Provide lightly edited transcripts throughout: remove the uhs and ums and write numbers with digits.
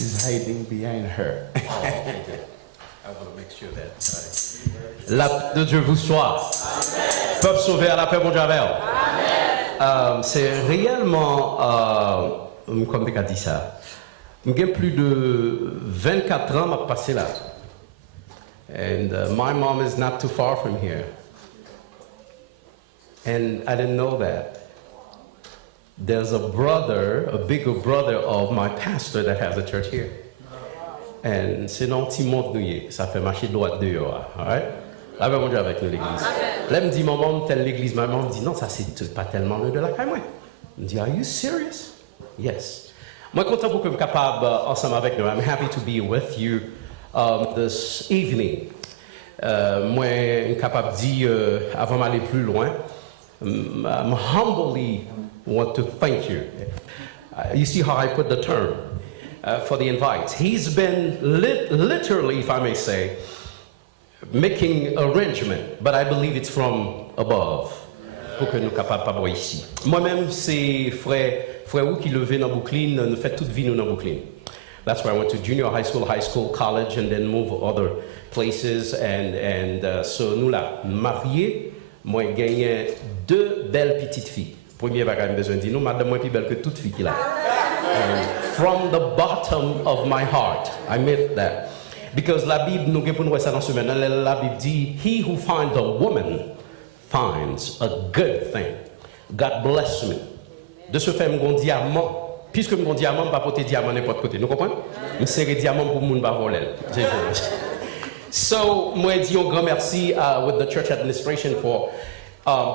He's hiding behind her. Oh, okay, good. I want to make sure that. La paix de Dieu vous soit. Peuple sauvé à la paix, bon Dieu avec vous. C'est réellement, comme tu as dit ça, j'ai plus de 24 ans à passer là. And my mom is not too far from here. And I didn't know that. There's a brother, a bigger brother of my pastor that has a church here. And c'est dans un petit monde nouillé, ça fait marcher droit dehors. All right? Là, mon Dieu avec nous l'église. Là, elle me dit, maman, telle l'église. Ma maman me dit, non, ça c'est pas tellement loin de la caille. Elle me dit, are you serious? Yes. Moi, content pour que je sois capable ensemble avec nous. I'm happy to be with you this evening. Moi, je suis capable de dire, avant d'aller plus loin, I'm humbly want to thank you. You see how I put the term for the invite. He's been literally, if I may say, making arrangement, but I believe it's from above. Pour que nous capables pas voir ici. Moi-même, c'est frère qui levé dans Brooklyn, nous fait toute vie nous dans Brooklyn. That's where I went to junior high school, college, and then move other places. And so nous là, mariés, moi gagné 2 belles petites filles. Premier bagage, besoin de dire, nous, madame, moi plus belle que toute fille qu'il a. From the bottom of my heart, I admit that. Because la Bible, nous avons pour ça dans ce moment, la Bible dit, he who finds a woman finds a good thing. God bless me. De ce fait, mon diamant, puisque mon diamant, je ne vais pas porter diamant n'importe côté. Nous comprenez? Je serai diamant pour mon ne voler. So, moi, je dis un grand merci with the church administration for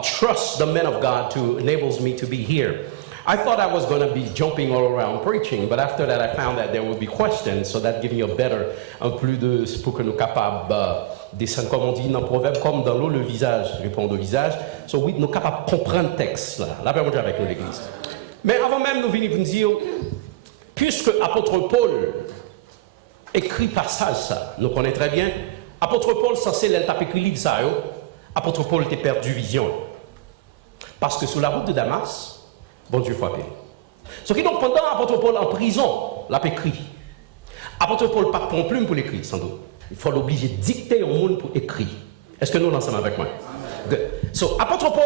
trust the men of God to enables me to be here. I thought I was going to be jumping all around preaching, but after that I found that there would be questions, so that gives me a better, plus de, pour que nous capables descendre, comme on dit dans le proverbe, comme dans l'eau, le visage répond au visage. So oui, nous capables de comprendre le texte, là. La paix avec nous, l'église. Mais avant même, nous venons vous dire, puisque apôtre Paul écrit passage ça, nous connaissons très bien, apôtre Paul, censé l'étape écrit livre ça, apôtre Paul était perdu vision. Parce que sur la route de Damas, bon Dieu frappé. Ce qui donc pendant apôtre Paul en prison, l'a écrit. Apôtre Paul pas de plume pour l'écrire, sans doute. Il faut l'obliger de dicter au monde pour écrire. Est-ce que nous ensemble avec moi? Good. So, apôtre Paul,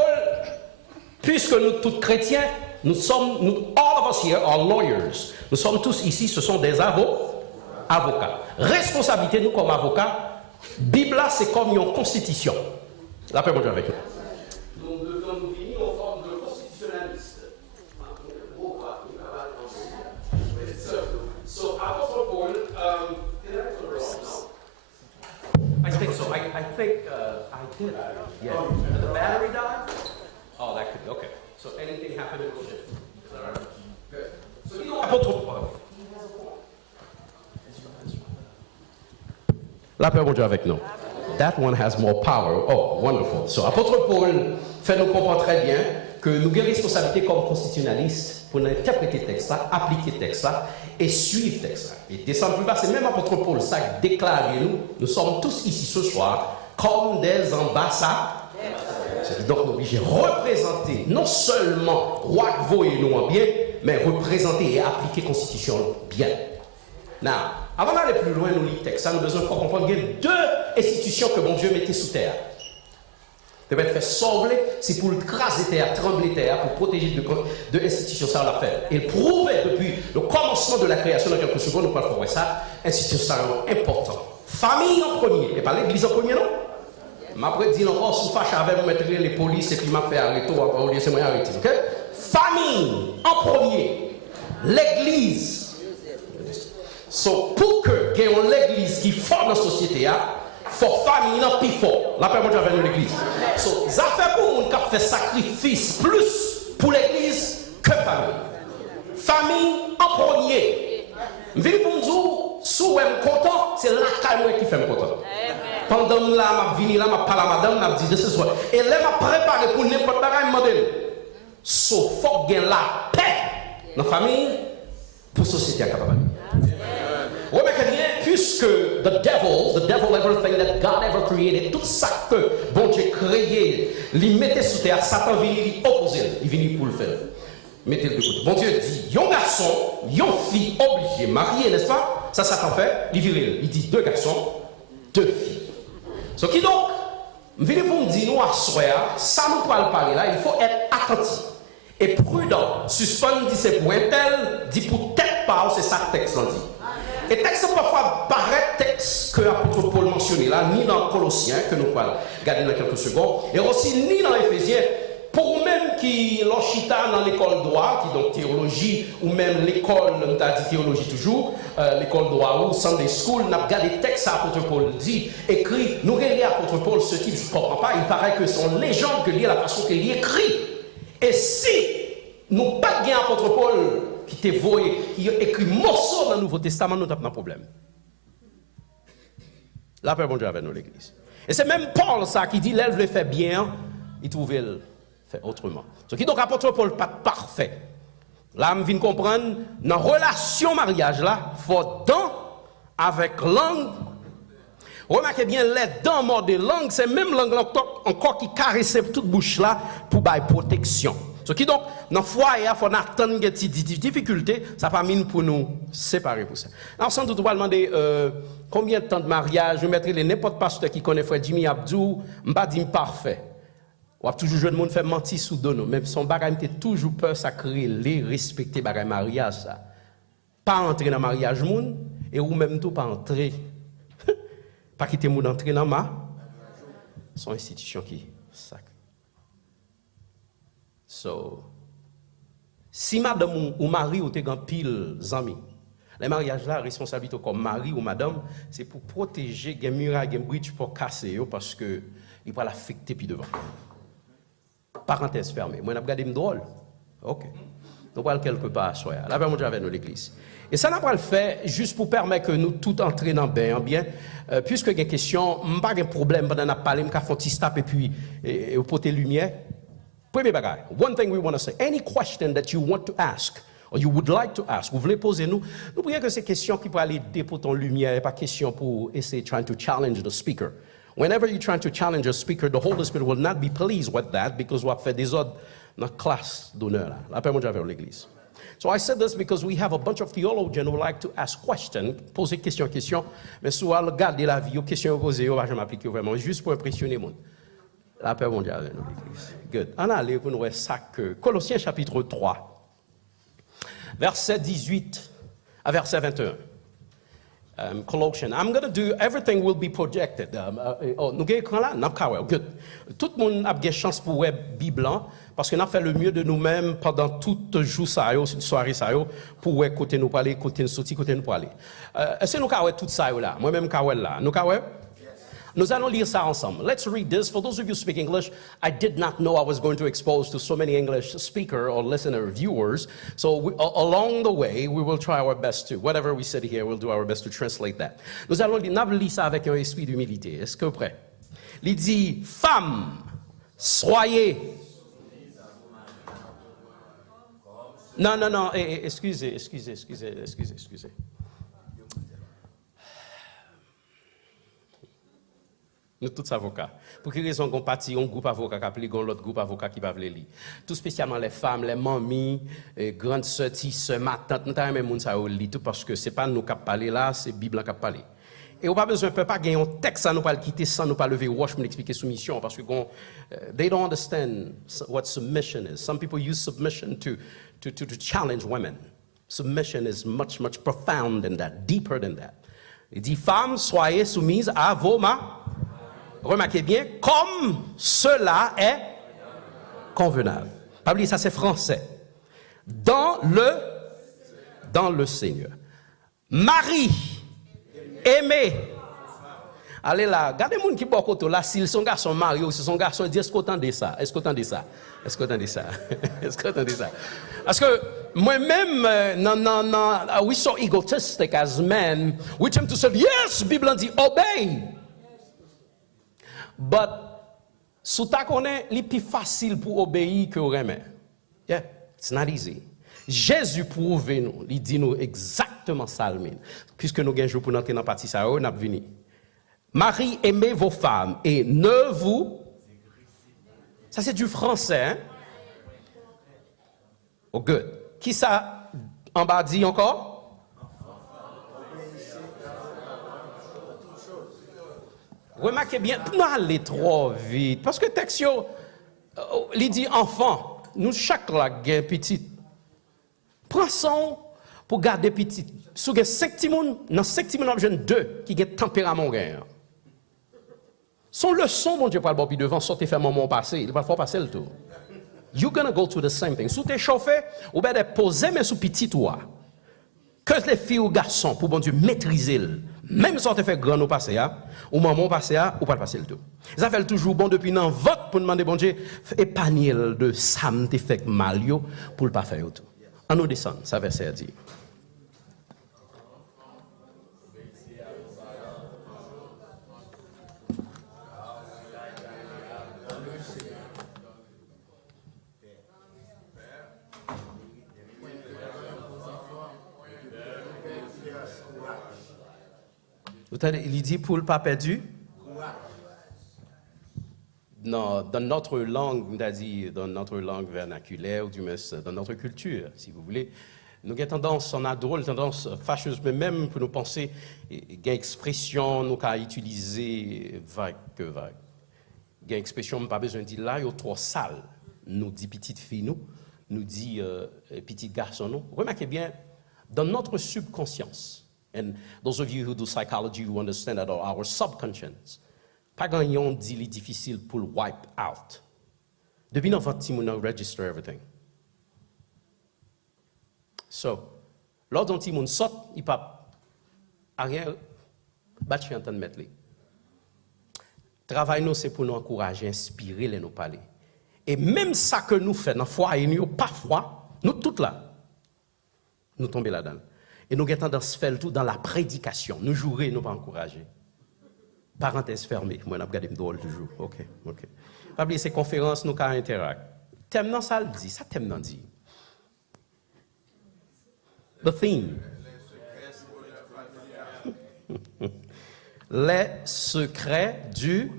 puisque nous tous chrétiens, nous sommes, all of us here are lawyers. Nous sommes tous ici, ce sont des avocats. Responsabilité, nous comme avocats, Bible là, c'est comme une constitution. La paix, mon Dieu avec nous. Nous devons nous finir en forme de constitutionnaliste. So, Apostle Paul, did I go wrong? I think so. I think I did. Yeah. The battery died? Oh, that could be. Okay. So, anything happened, it will shift. Is that all right? Good. So, you know, Apostle Paul. La paix, mon Dieu avec nous. That one has more power. Oh, wonderful. So, apôtre Paul fait nous comprendre très bien que nous avons responsabilité comme constitutionnalistes pour interpréter le texte là, appliquer le texte là et suivre le texte là. Et descendre plus bas, c'est même apôtre Paul, ça déclare nous sommes tous ici ce soir comme des ambassadeurs. Donc, nous sommes obligés de représenter non seulement roi et nous en bien, mais représenter et appliquer la Constitution bien. Now, avant d'aller plus loin, nous lisons le texte. Ça, nous avons besoin de comprendre qu'il y a 2 institutions que mon Dieu mettait sous terre. Il devait faire sauver, c'est pour craser terre, trembler terre, pour protéger de institutions. Ça, on l'a fait. Et prouver depuis le commencement de la création, dans quelques secondes, nous allons faire ça, institutions importantes. Famille en premier, et pas l'église en premier, non? Après, dire encore, sous fâche avec, vous mettrez les polices et puis m'a fait arrêter, ou au lieu, c'est moi arrêter. Ok? Famille en premier, l'église. So, pour que qu'il y ait l'église qui forme dans la société, il faut famille non plus fort. La paix, mon Dieu, avec l'église. So, ça fait pour nous qui fait sacrifice plus pour l'église que famille. Famille en premier. Je viens pour nous dire, si vous êtes content, c'est la qui fait me content. Pendant que je viens là, je parle à madame, je dis, this is what. Et là, je prépare pour n'importe quel modèle. So, il faut qu'il y ait la paix dans la famille pour la société capable. Puisque the devil, everything that God ever created, tout ça que bon Dieu créé, il mettait sous terre, Satan vient lui opposer, il vient pour le faire. Mettez-le de côté. Bon Dieu dit, un garçon, une fille obligée, mariée, n'est-ce pas? Ça qu'en fait, il viril. Il dit 2 garçons, 2 filles. Ce qui donc, je vais vous dire, nous, à soir, ça nous parle parler là, il faut être attentif et prudent. Suspendre dit c'est pour un tel, dit pour telle part, c'est ça que le texte en dit. Et texte parfois paraît texte que l'apôtre Paul mentionné là, ni dans Colossiens, que nous allons regarder dans quelques secondes, et aussi ni dans Éphésiens. Pour même qui l'enchita dans l'école droit, qui donc théologie, ou même l'école, on a dit théologie toujours, l'école droit ou Sunday School, on a regardé texte à l'apôtre Paul dit, écrit, nous regardons l'apôtre Paul, ce type, je ne comprends pas, il paraît que c'est une légende que lié la façon qu'il écrit. Et si nous pas bien l'apôtre Paul qui t'est voyé, qui écrit morceau dans le Nouveau Testament, nous avons un problème. La paix, bon Dieu, avec nous, l'Église. Et c'est même Paul, ça, qui dit, l'élève le fait bien, il trouve le fait autrement. Ce qui donc apôtre Paul pas parfait. Là, je viens de comprendre, dans la relation mariage là, il faut dents avec langue. Remarquez bien, les dents mort de langue, c'est même langue encore qui caresse toute bouche là pour bailler protection. Ce qui donc, dans le foyer, il faut attendre des difficultés, ça pas mine pour nous séparer pour ça. Alors, sans doute, on va demander combien de temps de mariage, je mettrai n'importe pasteur qui connaît frère Jimmy Abdou, je ne pas dire parfait. On a toujours joué de monde faire mentir sous dono, même son bagage était toujours peur sacré, les respecter bagage mariage ça. Pas entrer dans mariage moun et ou même tout pas entrer. Pas quitter moun entrer dans ma son institution qui sacrée. So si madame ou mari ou te gan pile amis, les mariages là responsabilité comme mari ou madame, c'est pour protéger les murailles, les bridge pour casser parce que il va l'affecter puis devant. Parenthèse fermée. Moi, je regardé drôle. OK. Nous allons quelque part à soi. Là, on avec nous l'église. Et ça, n'a pas le fait juste pour permettre que nous tout entrions dans le bien. Puisque il y a une question, je n'ai pas de problème pendant que parler, je vais faire un petit stop et puis porter lumière. Premier bagage. One thing we want to say. Any question that you want to ask or you would like to ask, vous voulez poser nous prions que ces questions qui peuvent aller aider pour ton lumière et pas question pour essayer trying to challenge the speaker. Whenever you're trying to challenge a speaker, the Holy Spirit will not be pleased with that because we have fait des ordres dans la classe d'honneur. La paix mondiale vers l'église. So I said this because we have a bunch of theologians who like to ask questions, poser question, mais souvent regarder la vie, aux questions posées, on va jamais appliquer vraiment, juste pour impressionner le monde. La paix mondiale vers l'église. Good. On a allé pour nous voir ça que Colossiens chapitre 3, verset 18 à verset 21. Colossians. I'm going to do, everything will be projected. Nous avons là, good. Tout le monde a une chance pour voir Bible parce qu'on a fait le mieux de nous-mêmes pendant tout le jour, cette soirée, pour voir côté nous parler, côté nous sortir, côté nous parler. Est-ce que nous avons tout ça là? Moi-même, là. Nous avons? Nous allons lire ça ensemble. Let's read this. For those of you who speak English, I did not know I was going to expose to so many English speaker or listener viewers. So along the way, we will try our best to, whatever we said here, we'll do our best to translate that. Nous allons lire ça avec un esprit d'humilité. Est-ce que vous êtes prêts? Il dit, femmes, soyez. Non, excusez. Nous tous avocats. Pour quelle raison qu'on partit un groupe avocat qui appelle l'autre groupe avocat qui va lire. Tout spécialement les femmes, les mamies, les grandes sœurs, sœurs, ma tante, nous avons même monde ça lit tout parce que c'est pas nous qui parler là, c'est Bible qui parler. Et on pas besoin peut pas gagner un texte ça nous pas le quitter sans nous pas lever roche pour expliquer soumission parce que they don't understand what submission is. Some people use submission to challenge women. Submission is much profound than that, deeper than that. Il dit femmes, soyez soumises à vos maris. Remarquez bien, comme cela est convenable. Pas oublier ça, c'est français. Dans le Seigneur. Marie, aimé. Allez là, regardez les gens qui sont côté là, s'ils sont garçons mariés ou si son garçon, dit est-ce qu'on entend ça? Est-ce qu'on entend ça? Est-ce qu'on entend ça? Est-ce qu'on entend ça? Parce que moi-même, non, we so egotistic as men, we tend to say, yes, Bible dit, obey. But, sous ta connaît, c'est plus facile pour obéir que remettre. Yeah, it's not easy. Jésus prouve nous, il dit nous exactement ça. Puisque nous avons un jour pour entrer dans la partie ça, nous avons venu. Marie, aimez vos femmes et ne vous. Ça, c'est du français. Hein? Oh, good. Qui ça en bas dit encore? Remarquez bien, pour aller trop vite, parce que Texio, il dit enfant, nous chaque la gain petit. Prends son pour garder petit. Si vous avez 5 petits moun, dans 5 petits moun, jeune 2 qui ont tempérament gain. Son leçon, mon Dieu, pour le bobby devant, sortez faire moment passé, il va falloir passer le tour. You're gonna go through the same thing. Si tu es chauffé, ou bien de poser mais sous petit toi. Que les filles ou garçons, pour bon Dieu, maîtriser le. Même si on te fait grand au passé, ou maman au passé, ou pas le passer le tout. Ça fait toujours bon depuis dans vote pour demander bon Dieu, épargner de ça me fait mal pour le pas faire tout. On nous descend, ça verset dit. Il dit pour le pas perdu. Non, dans notre langue, dans notre langue vernaculaire, ou du moins dans notre culture, si vous voulez, nous avons tendance, on a drôle, tendance fâcheuse, mais même pour nous penser, il y a une expression, nous avons utilisé vague que vague. Il y a une expression, pas besoin de dire là, il y a trop sale. Nous dit petite fille, nous dit petit garçon, nous. Remarquez bien, dans notre subconscience, and those of you who do psychology, you understand that our subconscious, pas gagnant dit les difficile pour wipe out. Depuis notre petit monde, register everything. So, lorsqu'on petit monde saute, il pas rien battu en train de mettre. Travail nous c'est pour nous encourager, inspirer les nous parler. Et même ça que nous faisons dans foyer nous parfois, nous toutes là, nous tombons là-dedans. Et nous avons tendance à faire tout dans la prédication. Nous jouons, nous pas encourager. Parenthèse fermée. Moi, je regarde drôle toujours. OK. Pas oublier ces conférences, nous avons interagir. Thème non, ça le dit. Ça thème non dit. The theme. Les secrets du.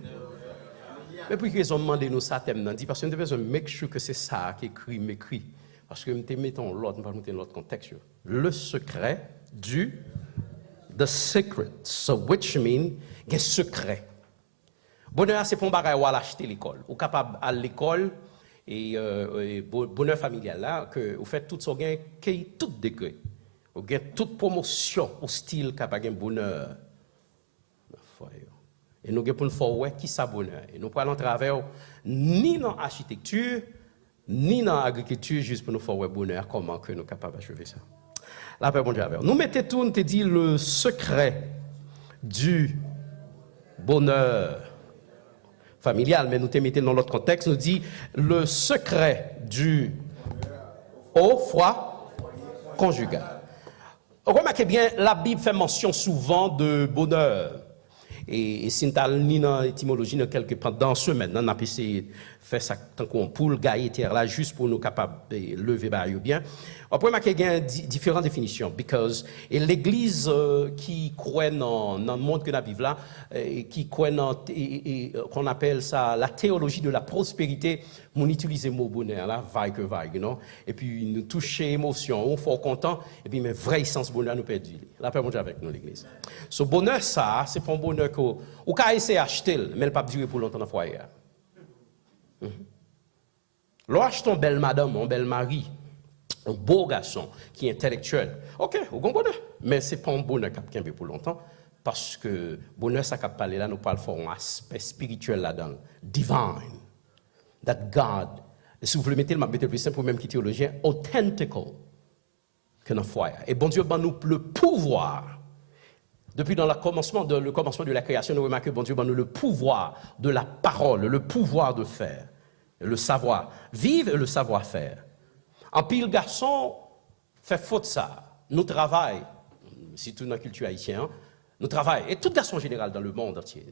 Mais puis qu'ils ont demandé nous ça thème non dit parce que nous devons make sure que c'est ça qui écrit m'écrit. Parce que nous mettons l'autre, nous pas mettre l'autre contexte. Le secret du, the secret, so which mean, un secret. Bonheur, c'est pour un bagage où acheter l'école. Ou capable à l'école et bonheur familial là, que vous faites tout ça, vous avez tout degré. Vous avez toute promotion au style capable de bonheur. Et nous avons pour nous faire qui ça bonheur. Et nous prenons travers ni dans l'architecture, ni dans l'agriculture, juste pour nous faire bonheur, comment que nous sommes capables d'achever ça. La paix, bon Dieu, nous mettons tout, nous te dit le secret du bonheur familial, mais nous te mettons dans l'autre contexte, nous dit le secret du haut froid conjugal. Remarquez bien, la Bible fait mention souvent de bonheur. Et si nous avons dans l'étymologie, pendant semaine, on a essayé de faire ça tant qu'on poule, gailler terre là, juste pour nous capables de lever bien. Après, il y a différentes définitions, because l'Église qui croit dans le monde que nous vivons là, qui croit dans qu'on appelle ça la théologie de la prospérité, on utilise le mot bonheur là, vague que vague, you know? Et puis nous toucher émotion, on faut content, et puis mais vrai sens bonheur nous perdu. La paix avec nous l'Église. Ce bonheur ça, c'est pas un bonheur que ou ka essayer acheter, mais il pas durer pour longtemps dans le foyer. L'on achète une belle madame, un bel mari, un beau garçon qui est intellectuel. OK, au bon bonheur, mais c'est pas un bonheur qui a pour longtemps parce que bonheur ça qu'a parlé là nous parle fort un aspect spirituel là-dedans, divine. That God, si vous voulez mettre le plus simple pour même qui théologien, authentical que dans le foyer. Et bon Dieu, nous le pouvoir. Depuis dans le commencement de la création, nous remarquons que bon Dieu, nous le pouvoir de la parole, le pouvoir de faire, le savoir vivre et le savoir-faire. En pile garçon fait faute ça. Nous travaillons, surtout dans la culture haïtienne, nous travaillons, et tout garçon en général dans le monde entier.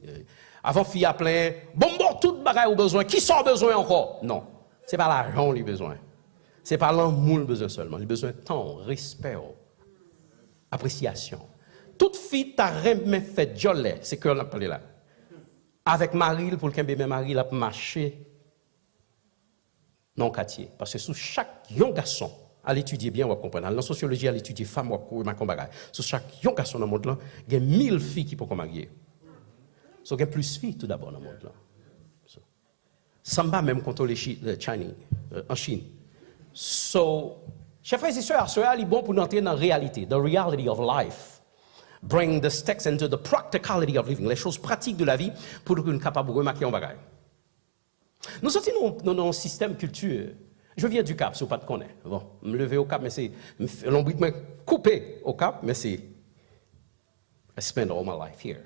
Avant, fille à plein, bon, tout bagaille au besoin. Qui sont besoin encore? Non. Ce n'est pas l'argent les besoins. Ce n'est pas l'amour le besoin seulement. Les besoins de temps, respect, appréciation. Toute fille t'a jamais fait jolie, c'est que l'on a parlé là. Avec Marie, pour le même Marie, il a marché dans le quartier. Parce que sous chaque young garçon, à l'étudier bien, on va comprendre. Dans la sociologie, à l'étudier femme, on va comprendre. Sur chaque garçon dans le monde, il y a 1000 filles qui peuvent marier. So, il y a plus de filles tout d'abord dans le monde. Samba même contre les Chinese, en Chine. So, chers frères et sœurs, il est bon pour nous entrer dans la réalité, the reality of life. Bring this text into the practicality of living, les choses pratiques de la vie pour que nous soyons capables de remarquer un bagage. Nous sommes dans un système culture. Je viens du Cap, si vous ne connaissez pas. Bon, me lever au Cap, mais c'est l'ombrique me couper au Cap, mais c'est I spend all my life here.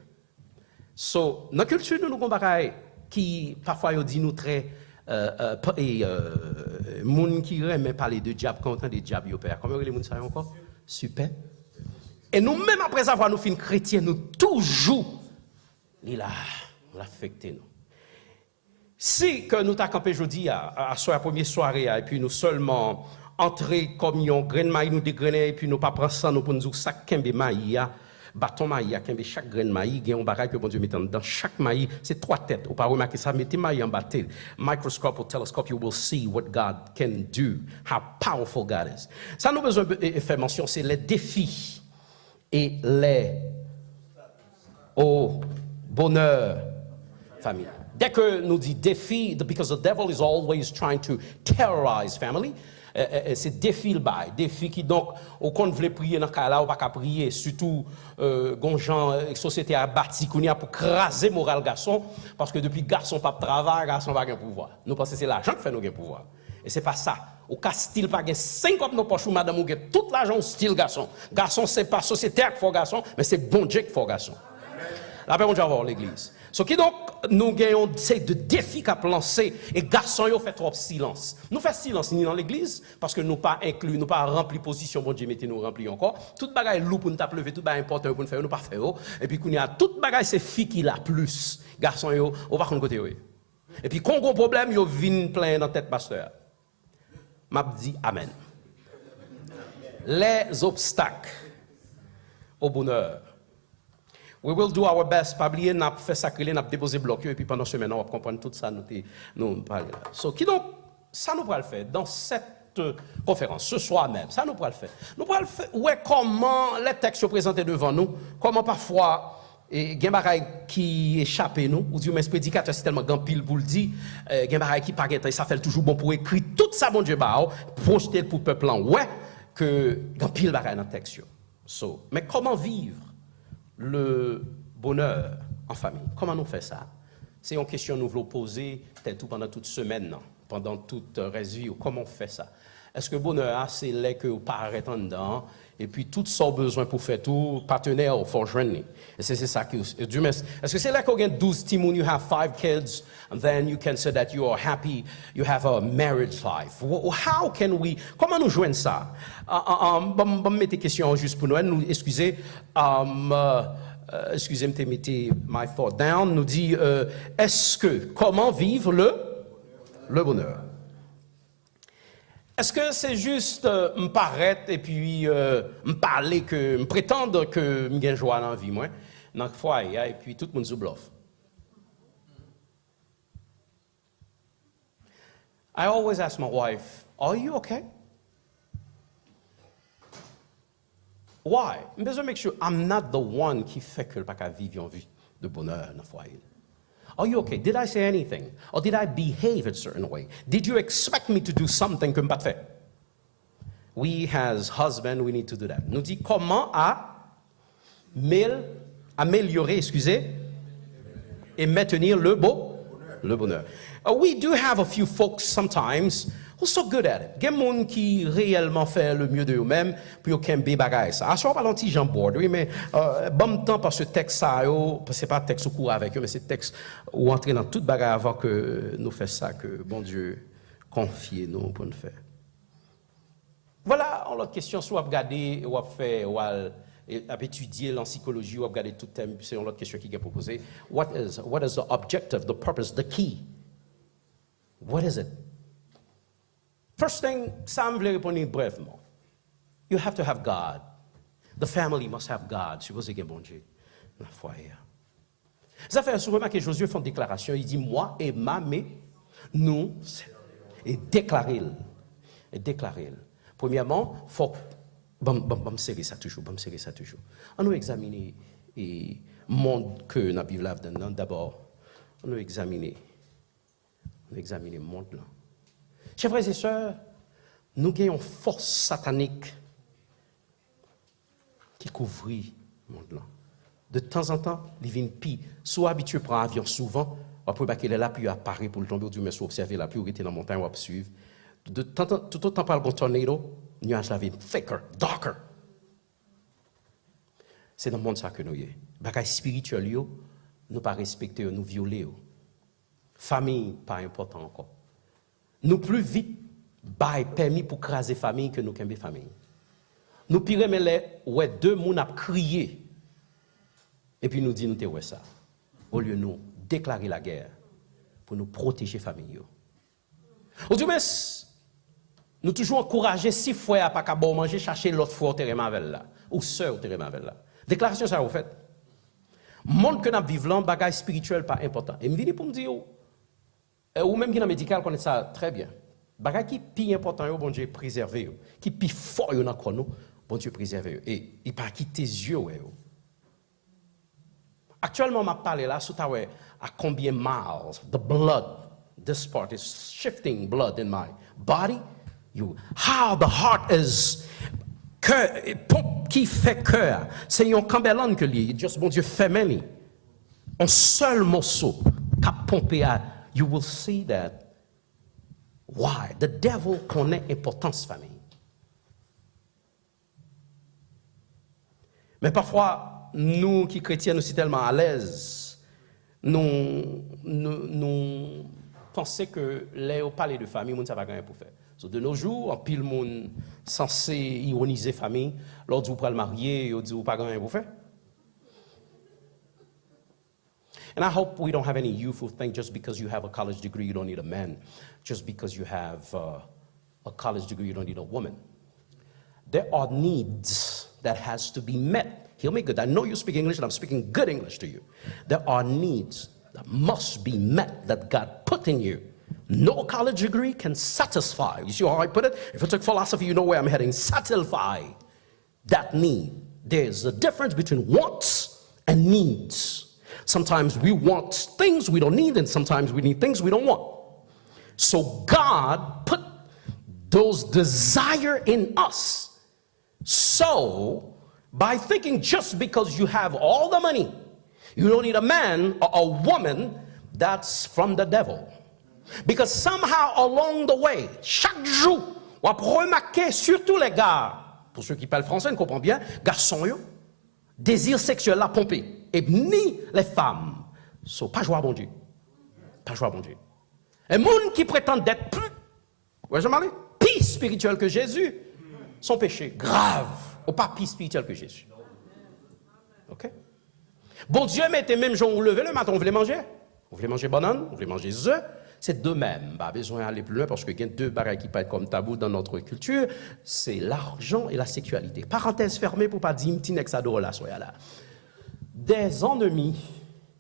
So, dans la culture, nous avons un bagage qui parfois dit nous très moun qui aime parler de diable quand on entend des diables yo père. Comment les moun ça encore? Super. Et nous même après avoir nous fin chrétiens, nous toujours il a l'affecté nous. Si que nous t'a campé jeudi à la première soirée et puis nous seulement entrer comme un grain de maïs nous dégrainer et puis nous pas prendre ça nous pour nous dire ça kembe maïs bâton maïs kembe chaque grain de maïs gagne un bagage que bon Dieu met dans chaque maïs c'est 3 têtes ou pas remarquer ça mettez maïs en bas microscope ou telescope you will see what God can do how powerful God is. Ça nous besoin de faire mention c'est les défis et les au bonheur famille. Dès que nous dit défi, because the devil is always trying to terrorize family, c'est défi le bail, défi qui donc, au compte voulait prier dans le cas là, on pas qu'à prier, surtout, gonjan, société a bâti qu'on y a pour craser moral garçon, parce que depuis garçon pas de travail, garçon pas de pouvoir. Nous pensons que c'est l'argent qui fait nos pouvoir. Et c'est pas ça. Au cas style pas gain 50 nos poches ou madame ou tout l'argent style garçon. Garçon c'est pas société qui faut garçon, mais c'est bon Dieu qui faut garçon. La paix on va voir l'église. So qui donc nous gagnons ces de défis qu'a lancé et garçons yo fait trop silence. Nous fait silence ni dans l'église parce que nous pas inclus, nous pas rempli position bon Dieu mettez nous rempli encore. Toute bagaille loup pour nous taper lever, tout bagaille important pour nous faire nous pas faire et puis qu'on y a toute bagaille c'est filles qui l'a plus. Garçons yo on va côté yo. Et puis quand gros problème yo vinn plein dans tête pasteur. M'a dit amen. Les obstacles au bonheur. We will do our best. Pas oublier, n'a fait sacré, n'a déposé bloc et puis pendant ce moment on va comprendre tout ça nous parler là. So qui donc ça nous va le faire dans cette conférence ce soir même. Ça nous va le faire. Nous va le faire ouais comment les textes sont présentés devant nous, comment parfois et gen bagay qui échappe nous ou du mais prédicateur c'est tellement grand pile pour le dire gen bagay qui pas ça fait toujours bon pour écrire tout ça bon Dieu ba projeter pour peuple en ouais que grand pile bagay dans texte. So mais comment vivre le bonheur en famille. Comment nous fait ça? C'est une question que nous voulons poser peut-être pendant toute semaine, non? Pendant toute vie. Comment on fait ça? Est-ce que le bonheur, c'est là que vous paraît en dedans et puis tout ça besoin pour faire tout partenaire ou for journey? Et c'est ça que Dieu met. Est-ce que c'est là qu'on a 12 timons, you have 5 kids, and then you can say that you are happy, you have a marriage life? How can we, comment nous joindre ça? Je vais mettre question juste pour nous excusez. Excusez-moi, mettez my thought down. Nous dit, est-ce que, comment vivre le bonheur? Est-ce que c'est juste me paraître et puis me parler que, me prétendre que je gagne joie dans la vie, moi, dans le foyer, et puis tout le monde se bluffe? I always ask my wife, are you okay? Why? Je besoin make sure I'm not the one qui fait que le pas vivre en vie de bonheur dans le foyer. Are you okay? Did I say anything? Or did I behave a certain way? Did you expect me to do something que je n'ai pas fait? We as husband, we need to do that. Nous dit comment améliorer, et maintenir le bonheur. We do have a few folks sometimes who are so good at it. Il y a des gens qui réellement fait le mieux de eux-mêmes pour qu'ils aient des bagages. Alors, je ne vais pas l'anti Jean Board, oui, mais bon temps parce que ce texte, ce n'est pas un texte au cours avec eux, mais c'est un texte où entrer dans toute bagaille avant que nous fassions ça, que bon Dieu confie nous pour nous faire. Voilà, on a l'autre question, soit regarder, ou faire, ou étudier l'encyclologie, ou regarder tout thème, c'est une autre question qui est proposée. What is the objective, the purpose, the key? What is it? First thing, Sam voulait répondre brièvement. You have to have God. The family must have God. Supposez qu'il y a bon Dieu dans le foyer. Ça fait souvent que Josué fait une déclaration. Il dit, moi et ma, mais nous, et déclarer. Premièrement, il faut me serrer ça toujours, me serrer ça toujours. On nous examiner le monde que nous vivons là-dedans. D'abord, on nous examiner le monde là. Chers frères et sœurs, nous avons une force satanique qui couvre le monde là. De temps en temps, il vient pire. Soit habitué à prendre avion souvent, après qu'il est là, puis il apparaît pour le tomber du mais soit observer là, puis il était dans la montagne, ou suivre. Tout autant par le tornado, le nuage là vient thicker, darker. C'est dans le monde ça que nous y est. Bagaille spirituel, nous pas respecter, nous violer. Famille, pas important encore. Nous plus vite, permis pour craser famille que nous kembe famille. Nous pire mais les ouais deux moun a crié. Et puis nous dit nous te ouais ça. Au lieu de nous déclarer la guerre pour nous protéger famille. Aujourd'hui, nous toujours encourager si frère pas qu'à bon manger chercher l'autre frère au terrain avec là ou sœur au terrain avec là. Déclaration ça vous fait. Monde que nous vivons là, bagage spirituel pas important. Et me vient pour me dire ou même qui dans médical connaît ça très bien. Bagage qui plus important bon Dieu préserver qui plus fort dans chrono bon Dieu préserver et il pas quitter tes yeux ouais. Actuellement m'a parlé là sous ta ouais à combien miles the blood this part is shifting blood in my body how the heart is pompe qui fait cœur c'est un cambellan que lui juste bon Dieu fait many un seul morceau qu'a pompé à you will see that why the devil connaît importance famille mais parfois nous qui chrétiens nous sommes tellement à l'aise nous pensons que les parler de famille monde ça va rien pour faire so, de nos jours en pile monde censé ironiser famille lorsque vous prenez le marier vous dit vous pas rien pour faire. And I hope we don't have any youth who think just because you have a college degree, you don't need a man. Just because you have a college degree, you don't need a woman. There are needs that has to be met. Hear me good. I know you speak English, and I'm speaking good English to you. There are needs that must be met that God put in you. No college degree can satisfy. You see how I put it? If you took philosophy, you know where I'm heading. Satisfy that need. There's a difference between wants and needs. Sometimes we want things we don't need, and sometimes we need things we don't want. So God put those desires in us. So, by thinking just because you have all the money, you don't need a man or a woman, that's from the devil. Because somehow along the way, chaque jour, on va remarquer, surtout les gars, pour ceux qui parlent français, ne comprennent bien, garçons, désir sexuel à pomper. Et ni les femmes. So, pas jouer à bon Dieu. Pas jouer à bon Dieu. Et les gens qui prétendent d'être plus spirituel que Jésus, sont péchés graves. Ou pas plus spirituel que Jésus. Ok? Bon Dieu mettez même gens lever le matin, on voulait manger. On voulait manger banane, on voulait manger œufs. C'est de même. Pas besoin d'aller plus loin parce qu'il y a deux barrières qui peuvent être comme tabou dans notre culture. C'est l'argent et la sexualité. Parenthèse fermée pour pas dire un petit nex à dos là, soyez là. Des ennemis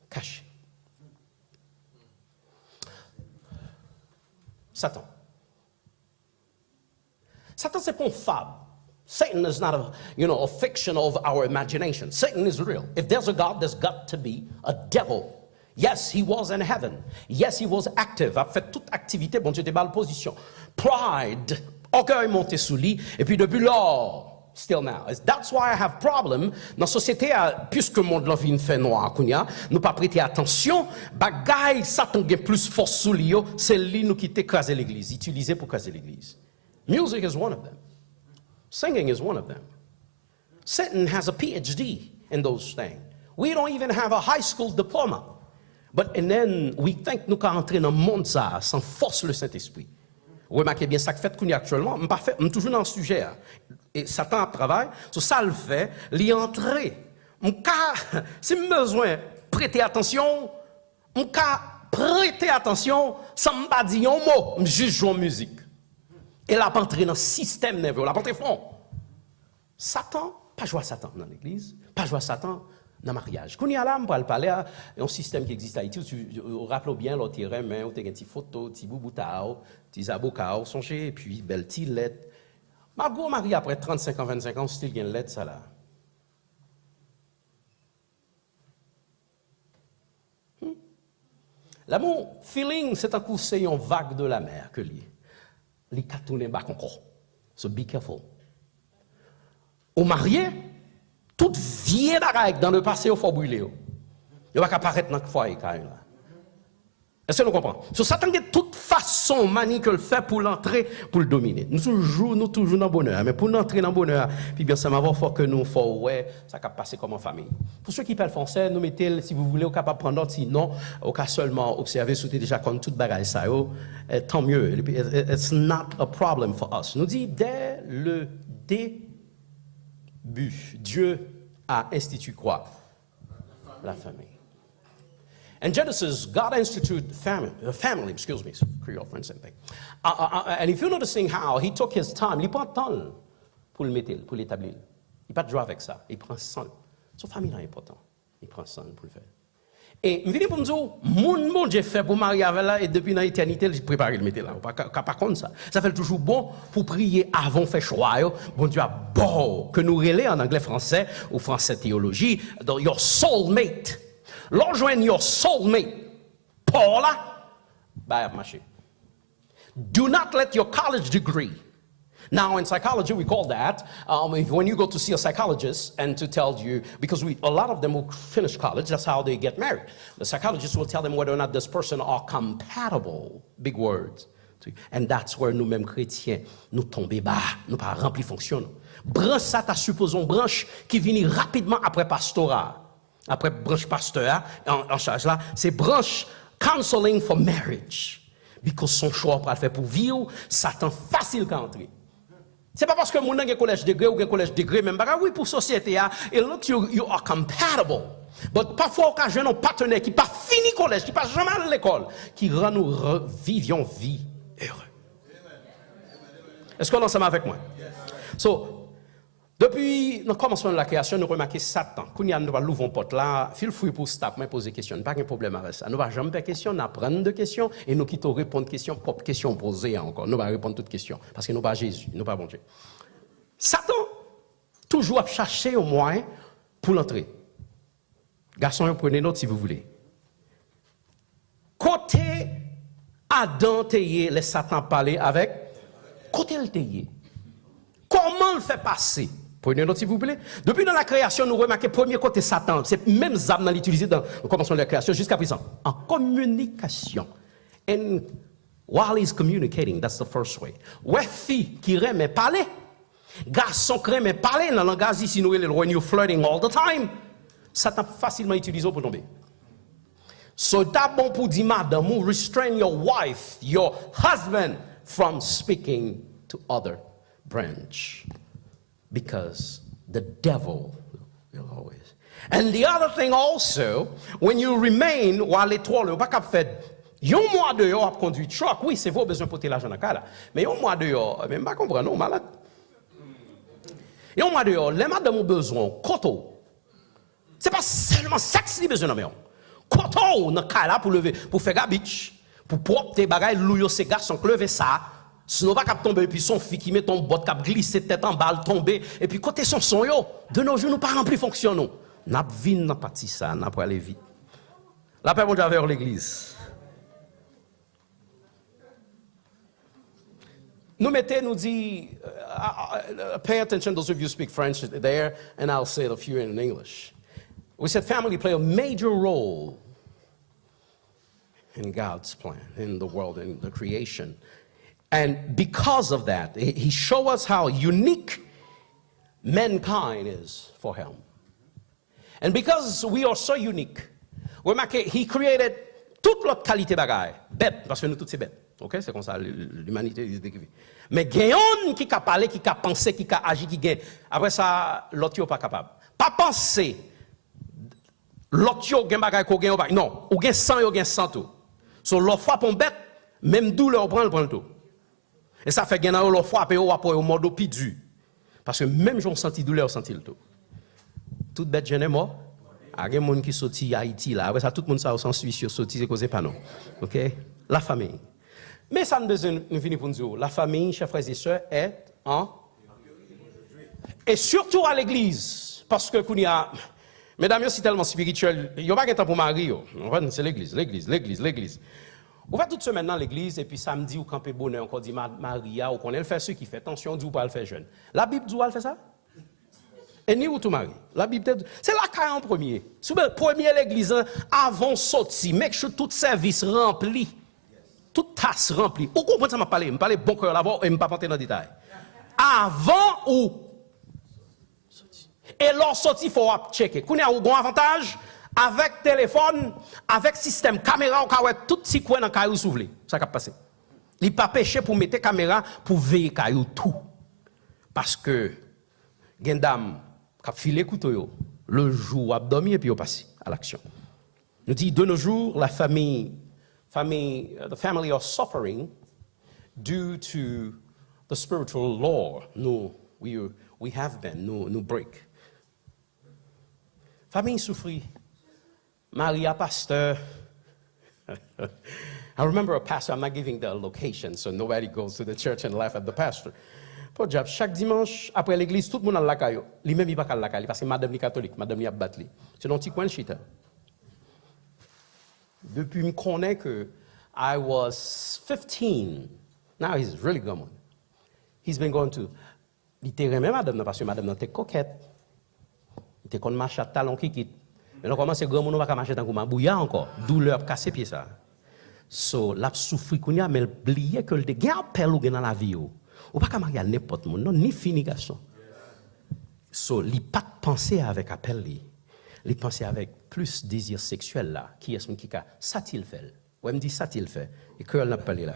cachés. Satan. Satan, c'est pas une fable. Satan is not a fiction of our imagination. Satan is real. If there's a God, there's got to be a devil. Yes, he was in heaven. Yes, he was active. A fait toute activité. Bon Dieu, débat de position. Pride, orgueil monté sous lit. Et puis depuis lors, still now. That's why I have problem. Dans la société, puisque le monde l'envie fait noir, nous pas prêter attention, bagaille, Satan gagne plus force sous lui, c'est lui nous qui t'écraser l'église, utilisé pour craser l'église. Music is one of them. Singing is one of them. Satan has a PhD in those things. We don't even have a high school diploma. And then we think nous qu'à entrer dans le monde ça, sans force le Saint-Esprit. Remarquez bien ça que fait qu'on y actuellement, je suis toujours dans le sujet. Et Satan travaille, ça le fait, l'y entrer. Si je besoin prêter attention, prêter attention, ça me pas dire un mot, je juste joue en musique. Et là, entrer dans le système nerveux, là, entrer fond. Satan, pas jouer Satan dans l'église, pas jouer Satan dans le mariage. Quand il y a là, on va parler d'un système qui existe à Haïti, vous rappelez bien l'autre main, vous avez une petite photo, petit boubou tao, petit zabokao, songez, et puis belle tilette. Ma go mari après 35 ans, 25 ans, still gen lettre ça là. L'amour, feeling, c'est un coup, c'est une vague de la mer que lui. Lui a tourné bas encore. So be careful. Au marié, toute vieille bagaille dans le passé, il faut brûler. Il va apparaître dans le foyer. Est-ce que nous comprenons? So, Satan a toute façon, manie que le fait pour l'entrer, pour le dominer. Nous toujours dans le bonheur. Mais pour l'entrer dans le bonheur, puis bien ça m'a faut que nous, ouais, ça va passer comme en famille. Pour ceux qui parlent français, nous mettez, si vous voulez, au capable de prendre note, sinon, au cas seulement observer, soutenir déjà comme toute bagaille ça, tant mieux. It's not a problem for us. Nous dit, dès le début, Dieu a institué quoi? La famille. In Genesis, God instituted family, excuse me, Creole French, same thing. And if you're noticing how he took his time, il prend temps pour le mettre, pour l'établir. Il ne pas de jouer avec ça, il prend son. Son famille est important, il prend son pour le faire. Et je viens pour me dire, mon Dieu fait pour marier avec là, et depuis l'éternité, il prépare le mettre là. Par contre, ça fait toujours bon pour prier avant de faire choix. Bon Dieu a bon, que nous relais en anglais français, ou français théologie, dans your soulmate. Rejoindre your soulmate, Paula, bah, marché. Do not let your college degree. Now, in psychology, we call that when you go to see a psychologist and to tell you, because a lot of them will finish college, that's how they get married. The psychologist will tell them whether or not this person are compatible, big words. And that's where nous, mêmes chrétiens, nous tombons bas, nous pas remplis fonction. Branche ça, t'as supposons branche qui vient rapidement après pastorat. Après branche pasteur en charge là, c'est branche counseling for marriage. Because son choix pour le faire pour vivre, Satan facile qu'à entrer. C'est pas parce que mon a collège degré ou un collège degré même pas oui pour société it looks you are compatible. But parfois occasion un partenaire qui pas fini collège, qui pas jamais à l'école, qui rend nous vivions vie heureux. Est-ce qu'on est ensemble avec moi? So depuis le commencement de la création, nous remarquons Satan. Quand nous allons l'ouvrir porte là, feel free pour stop, mais poser question. Pas de problème avec ça. Nous ne allons jamais faire question, nous apprendre de questions et nous quittons répondre questions, propres questions posées encore. Nous allons répondre toutes questions parce que nous pas Jésus, nous pas bon Dieu. Satan toujours à chercher au moyen pour l'entrer. Garçons, prenez note si vous voulez. Côté Adam tayé, les Satan parler avec côté le tayé. Comment le fait passer? Prenez note s'il vous plaît. Depuis dans la création, nous remarquons premier côté Satan. C'est même Zam dans l'utiliser dans le commencement de la création jusqu'à présent. En communication. And while he's communicating, that's the first way. Ouais, fille qui aime parler. Garçon qui aime parler dans le langage ici, nous, when you're flirting all the time. Satan facilement utilisé pour tomber. So, d'abord pour dire, madame, restrain your wife, your husband from speaking to other branch. Because the devil will always. And the other thing also, when you remain, while l'étoile, vous pas qu'à faire, yon mois de yon a conduit truck, oui, c'est vos besoin pour porter l'argent dans le cas là. Mais yon mois de yon, même pas comprendre, non, malade. Yon mois de yon, les madame ont besoin, koto. C'est pas seulement sexe qui besoin, mais koto, dans le cas là, pour lever, pour faire garbage, pour propre tes bagailles, louyo, ces garçons, lever ça. Sinon, pas tomber, et puis son fille qui met ton bot, qui glisse tête en balle, tomber, et puis côté son son, yo, de nos jours, nous pas rempli fonction, non. N'a vin, n'a pas de ça, n'a pas aller vite. La paix, mon Dieu, vers l'église. Nous mettez, nous dit, pay attention, those of you who speak French there, and I'll say it a few in English. We said family play a major role in God's plan, in the world, in the creation. And because of that, he showed us how unique mankind is for him. And because we are so unique, he created toute l'autre qualité bagaille. Bête, parce que nous tous c'est bête. Ok, c'est comme ça, l'humanité est décrivée. Mais gayon qui a parlé, qui a pensé, qui a agi, qui gagne. Après ça, l'autre n'est pas capable. Pas penser. L'autre yon bagay ko gagne, non, ou gagne 100, ou gagne 100 tout. So l'autre fois pour bête, même douleur prend le tout. Et ça fait gagner l'autre fois après au mode pidu. Parce que même j'en senti douleur, senti le tout. Toute bête jeune est mort. Il y a des gens qui sont sortis à Haïti là. Après ça, tout le monde ça au sens suisse, sorti c'est causé pas non. OK? La famille. Mais ça ne besoin de venir pour nous. La famille, chers frères et sœurs, est en Et surtout à l'église, parce que mesdames, c'est tellement spirituel, il n'y a pas de temps pour marier. C'est l'église. On va toute semaine dans l'église, et puis samedi, ou campé bonheur, on dit Maria, ou qu'on fait ce qui fait. Attention, on dit ou pas le faire jeune. La Bible dit ou elle fait ça? Et ni où tout mari. La Bible dit, c'est la caille en premier. C'est le premier l'église, avant sorti, make sure tout service rempli. Toute tasse remplie. Vous comprenez ça, je parle bon cœur là-bas, et je ne vais pas rentrer dans le détail. Avant ou et lors sorti, il faut checker. Qu'on a un bon avantage avec téléphone, avec système caméra, on peut tout petit coin dans le caillou s'ouvrir. Ça va passer. Il n'est pas péché pour mettre caméra pour veiller caillou tout. Parce que, gen dame, qui a filé couteau, le jour a dormi et puis on passe à l'action. Nous dit de nos jours, the family are suffering due to the spiritual law. We have been, no break. Famille souffrit. Maria pasteur. I remember a pastor, I'm not giving the location, so nobody goes to the church and laugh at the pastor. Pour job, chaque dimanche, après l'église, tout le monde a la caille. Lui-même, il va pas la caille, parce que madame est catholique, madame est abattu. C'est dans un petit coin de chita. Depuis, je me connais que I was 15. Now he's really good one. He's been going to. Il était remis madame, parce que madame était coquette. Il était comme marcher à talon qui quitte. Mais on commence à grand monde, on va marcher dans le bouillard encore. Douleur, casser pied ça. So, la souffrir qu'on y a, mais elle oubliait que le gars appelle ou dans la vie. Ou pas qu'à marier à n'importe monde, non, ni fini garçon. So, il pas penser avec appel, il penser avec plus désir sexuel là. Qui est-ce qui a ça il fait? Ou elle me dit ça il fait. Et que elle n'a pas là.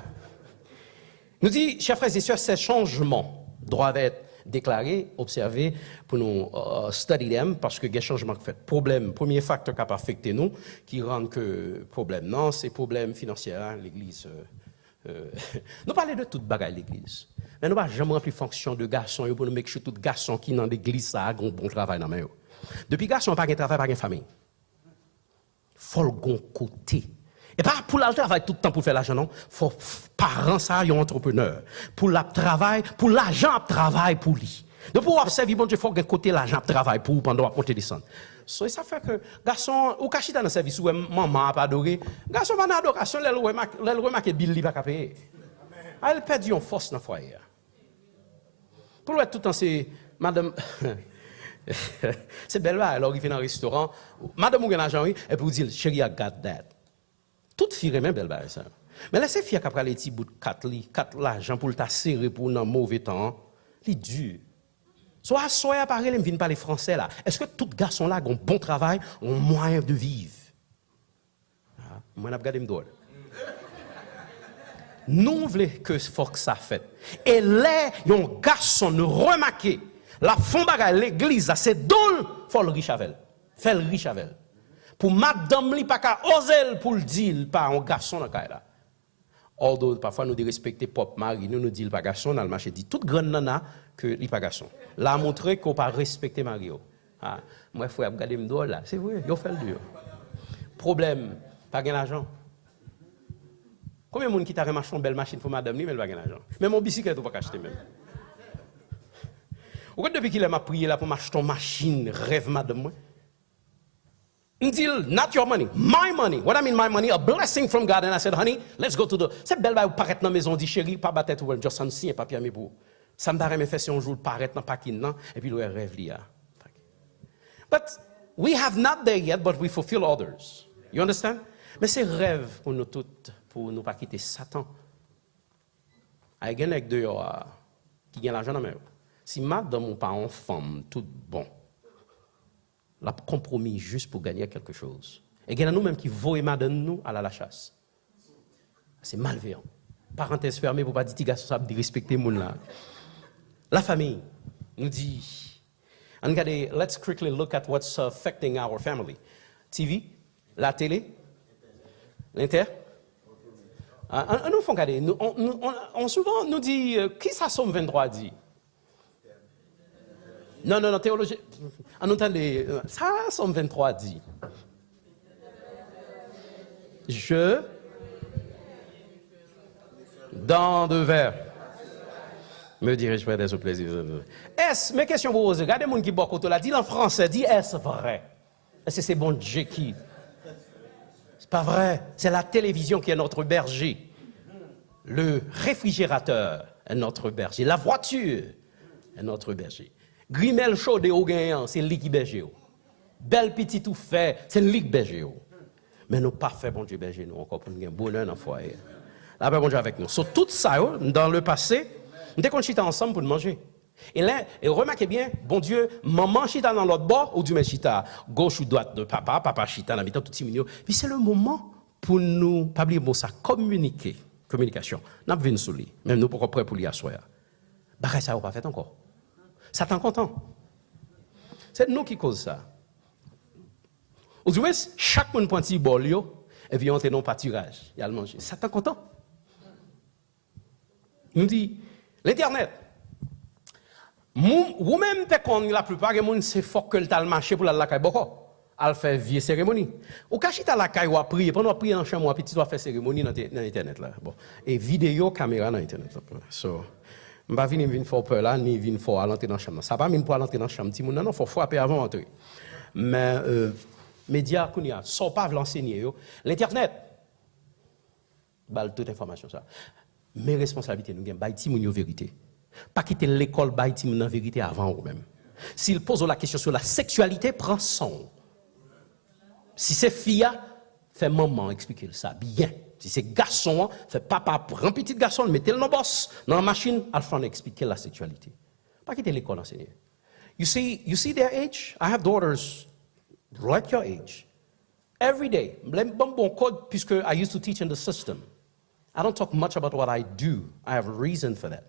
Nous dit, chers frères et sœurs, ces changements doivent être déclarés, observés, pour nous study them, parce que les changements qui fait problème, premier facteur qui a affecté nous, qui rend que problème, non, c'est problème financier, hein, l'église. Nous parlons de toute bagaille l'église. Mais nous n'avons jamais rempli fonction de garçon pour nous mettre que tout garçon qui dans l'église ça a un bon travail dans main. Depuis garçon pas de travail, pas de famille. Faut le bon côté. Et pas pour le travail tout le temps pour faire l'argent, non. Faut parents ça un entrepreneur. Pour le travail, pour l'argent travail pour lui. Donc pour observer bon Dieu faut que côté l'argent travail pour pendant monter descendre. So, ça fait que garçon ou caché dans le service où maman a pas adoré, garçon pas d'adoration, elle remarque Billy pas payer. Elle perd une force dans foyer. Pour le tout le temps c'est madame c'est belle alors il vient dans un restaurant, madame ou l'argent et puis dire chérie I got that. Toute fille même belle balle ça. Mais laissez fille qui prend les petits bouts de 4 l'argent pour ta serrer pour dans mauvais temps, il dur. Soit soya parler me viennent parler français là. Est-ce que tout garçon là a un bon travail, un moyen de vivre? Ah, moi n'a regardé me drôle. Nous voulons que ça fait. Et là, un garçon ne remarque la fond bagay l'église c'est drôle, faut le riche avec. Fait le riche avec. Pour madame li pas ka oser pour le dire pas un garçon dans là. Although parfois nous de respecter pop mari, nous dit pas garçon dans le marché dit toute grande nana que li pas garçon. Là montrer qu'on pas respecter mari. Ah, moi faut regarder me drôle là, c'est vrai, yo fait le dur. Problème, pas gain l'argent. Combien de monde qui t'a remarché une belle machine pour madame ni mais pas gain l'argent. Même mon bicyclette ou pas acheter même. Ou depuis qu'il m'a prié là pour m'acheter une machine, rêve madame moi. Until not your money, my money. What I mean my money, a blessing from God. And I said, honey, let's go to the. C'est belle baille paraître dans la maison, dit chérie, pas battre ou juste un signe papier mais pour. Ça me paraît me faire si un jour paraître dans parking là et puis le rêve là. But we have not there yet, but we fulfill others. You understand? Mais c'est rêve pour nous toutes, pour nous pas quitter Satan. Il y a avec deux qui gagnent l'argent dans main. Si madame ou pas en femme, tout bon. La compromis juste pour gagner quelque chose. Et il y a nous-mêmes qui voient madame nous à la chasse. C'est malveillant. Parenthèse fermée pour pas dire que ça de respecter moun là. La famille nous dit let's quickly look at what's affecting our family. TV, la télé, l'inter. Nous font regarder, on souvent nous dit qui ça Somme 23 dit. Non, théologie. En entendez, ça, Somme 23 dit. Je, dans deux vers, me dirige vers des plaisirs. est-ce, mes questions pour vous, regardez les gens qui boivent côté là, dit en français, dit est-ce vrai? Est-ce que c'est bon Dieu qui? C'est pas vrai. C'est la télévision qui est notre berger. Le réfrigérateur est notre berger. La voiture est notre berger. Grimel chaud de gagnant, c'est lui qui berger. Belle petite tout fait, c'est lui qui berger. Mais nous pas fait bon Dieu berger nous encore pour nous gagner bonheur dans le foyer. La paix bon Dieu avec nous. So, tout ça, dans le passé, nous étions chita ensemble pour manger. Et là, et remarquez bien, bon Dieu, maman chita dans l'autre bord, ou du mais chita gauche ou droite de papa, papa chita dans le tout petit milieu. Puis c'est le moment pour nous, pas oublier bon ça, communication. Nous avons vu sur lui, même nous pour prêt pour lui asseoir. Bah ça n'a pas fait encore. Ça t'en content. C'est nous qui cause ça. Ou du moins, chaque monde prend un petit bol et puis on te dans pâturage, il a le manger. Ça t'en content. Nous dit l'internet. Ou même la plupart des gens c'est fort que le tal marché pour la caille beaucoup. Elle fait vieille cérémonie. Ou cachita la caille ou prier, pendant prier en chambre, petit doit faire cérémonie dans internet là. Bon. Et vidéo caméra dans internet là. So, m'pa venir faire peur là ni venir faire à l'entrée dans chambre. Ça pas même pour l'entrée dans chambre, petit monde non, faut frapper avant d'entrer. Mais médias kounya, sont pas l'enseigner yo. L'internet bal toute information ça. Mes responsabilités nous gagne bail ti moun yo vérité. Pas quitter l'école bail ti moun en vérité avant ou même. S'il pose la question sur la sexualité, prends son. Si c'est fille, fait maman expliquer ça bien. Si c'est garçon, fait papa prend petit garçon, mettez-le dans boss, dans la machine, Alphonse expliquer la sexualité. Pas quitter l'école enseigner. You see their age? I have daughters like your age. Every day, bon code puisque I used to teach in the system. I don't talk much about what I do. I have a reason for that.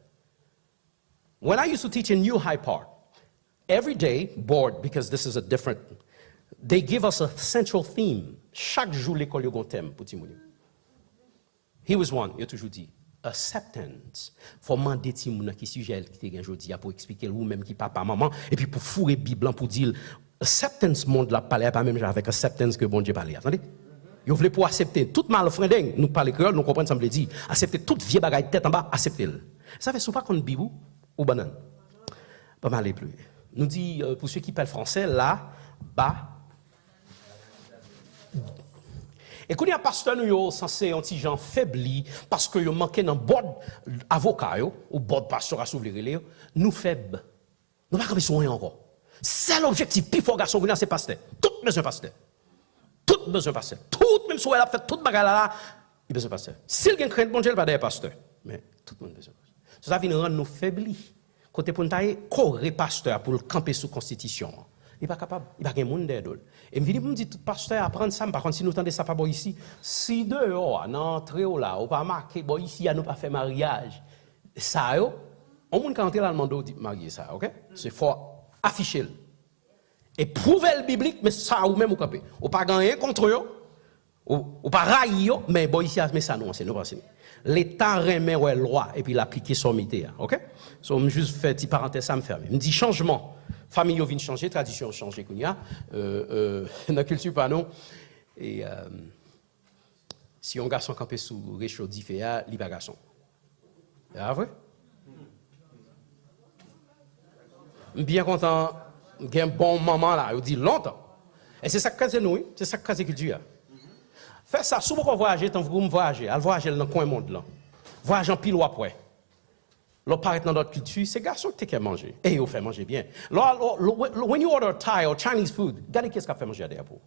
When I used to teach in New High Park, every day, board, because this is a different, they give us a central theme. Chaque jour, l'école a un thème pour Timouni. He was one, il a toujours dit, acceptance. Faut demander Timouni qui sujet qui te aujourd'hui pour expliquer ou même qui papa, maman, et puis pour fourrer Bible pour dire, acceptance monde la parler pas même avec acceptance que bon Dieu parle. Attendez? Vous voulez pour accepter toute malfreding, nous parler créole, nous comprenons ça me dit, accepter toute vieille bagaille tête en bas, accepter-le. Ça fait souvent qu'on bibou ou banane. Pas mal plus. Nous dit pour ceux qui parlent français là bas. Et quand il y a pasteur nous censé un petit gens faibli parce que yo manqué dans board avocat ou board pasteur à s'ouvrir nous faibles. Nous pas comme soin encore. C'est l'objectif plus fort garçon c'est pasteur. Tout besoin pasteur. Tout besoin pasteur. Tout même si elle a fait toute bagarre là, il besoin pasteur. S'il gagne crainte bon Dieu pas d'ailleurs pasteur. Mais tout le monde besoin pasteur. Ça vient rendre nous faiblis. Côté pour nous correr pasteur pour le camper sous constitution. Il n'est pas capable, il n'y a pas de monde d'aide. Et je me dis, tout pasteur, apprendre ça, par contre, si nous entendons ça, pas bon ici, si dehors, dans l'entrée là, on va marquer, bon ici, on n'a pas fait mariage, ça, on peut entrer là, on dit marier ça, ok? C'est fort afficher. Et prouver le biblique, mais ça, ou même, on ne peut pas gagner contre eux, ou pas railler, mais bon ici, mais ça, non, c'est nous, l'État remet ouais loi et puis l'appliquer sur métier, ok? So, je juste faire une parenthèse, ça me ferme. Je me dis changement. Famille vient changer, tradition changer, dans la culture pas non. Et si un garçon campé sous réchaud d'Iféa, il va garçon. C'est vrai? Bien content, j'ai un bon moment là, il dit longtemps. Et c'est ça que c'est nous, c'est ça que c'est culture. Fais ça, souvent qu'on voyage, tant que vous voyagez, allez voyager dans le coin monde là. Voyage en pile ou après. L'on paraît dans notre culture, c'est garçon qui fait manger. Et il fait manger bien. When you order Thai or Chinese food, regardez qu'est-ce qu'on fait manger à derrière pour.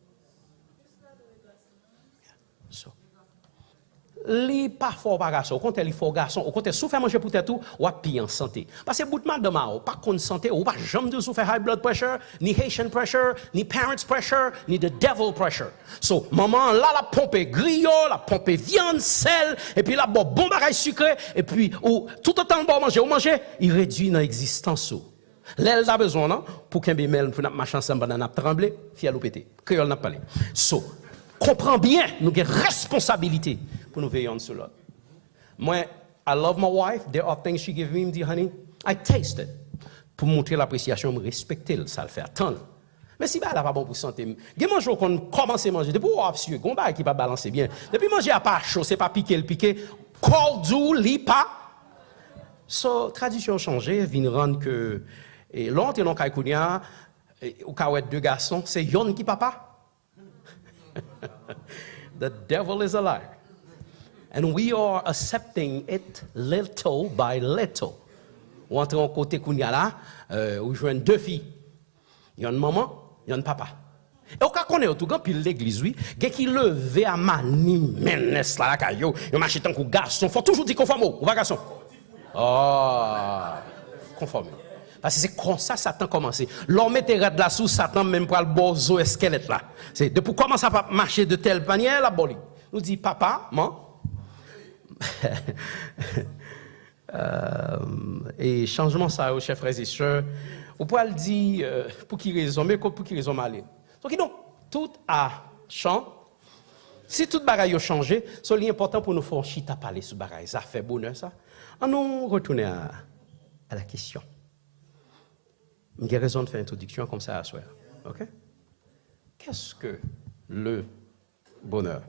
Li pas fort par garçon, au contraire, il faut garçon, au contraire, si vous faites manger pour tout, ou à pire en santé. Parce que bout de madame, pas qu'on santé, ou pas jamais de souffrir high blood pressure, ni Haitian pressure, ni parents pressure, ni the devil pressure. So, maman, là, la pompe griot, la pompe viande, sel, et puis là, bon bagage sucré, et puis, tout autant de manger, ou manger, il réduit dans l'existence. L'elle a besoin, non? Pour qu'un bémel, pour notre machin ensemble, n'a tremblé, fiel ou pété. Créole n'a pas parlé. So, comprends bien, nous avons une responsabilité pour nous veiller sur l'autre. Moi, I love my wife. There are things she gives me, me dit, honey, I taste it. Pour montrer l'appréciation, me respecter, ça le fait attendre. Mais si elle n'a pas bon pour santé, il y a un jour qu'on commence à manger, depuis qu'on a su, qu'on qui va balancer bien. Depuis manger à pas chaud, c'est pas piquer le piquer, col doux, li pas. So, tradition changée, vient rendre que Et l'autre, dans Kaikounia, ou kawet deux garçons, c'est yon qui papa. The devil is a liar. And we are accepting it little by little. Ou entre en côté Kounia là, où joignent deux filles. Il y a une maman, il y a un papa. Et au cas qu'on est au tout grand, puis l'église, oui, il y a qui levé à mani, menes là, la yo marché tant que garçon, faut toujours dire conforme ou pas garçon. Oh, conforme. Parce que c'est comme ça Satan commencé. L'homme était de la sous Satan même pour le bozo squelette là. C'est depuis commencer à marcher de telle manière la boli. Nous dit papa, maman. Et changement ça, chers frères et sœurs, on peut le dire pour qui raison, mais pour qui raison mal. Donc, tout a changé. Si tout bagaille a changé, c'est important pour nous faire chita parler sur bagaille. Ça fait bonheur, ça. On nous retourner à la question. J'ai raison de faire une introduction comme ça à soir. OK? Qu'est-ce que le bonheur?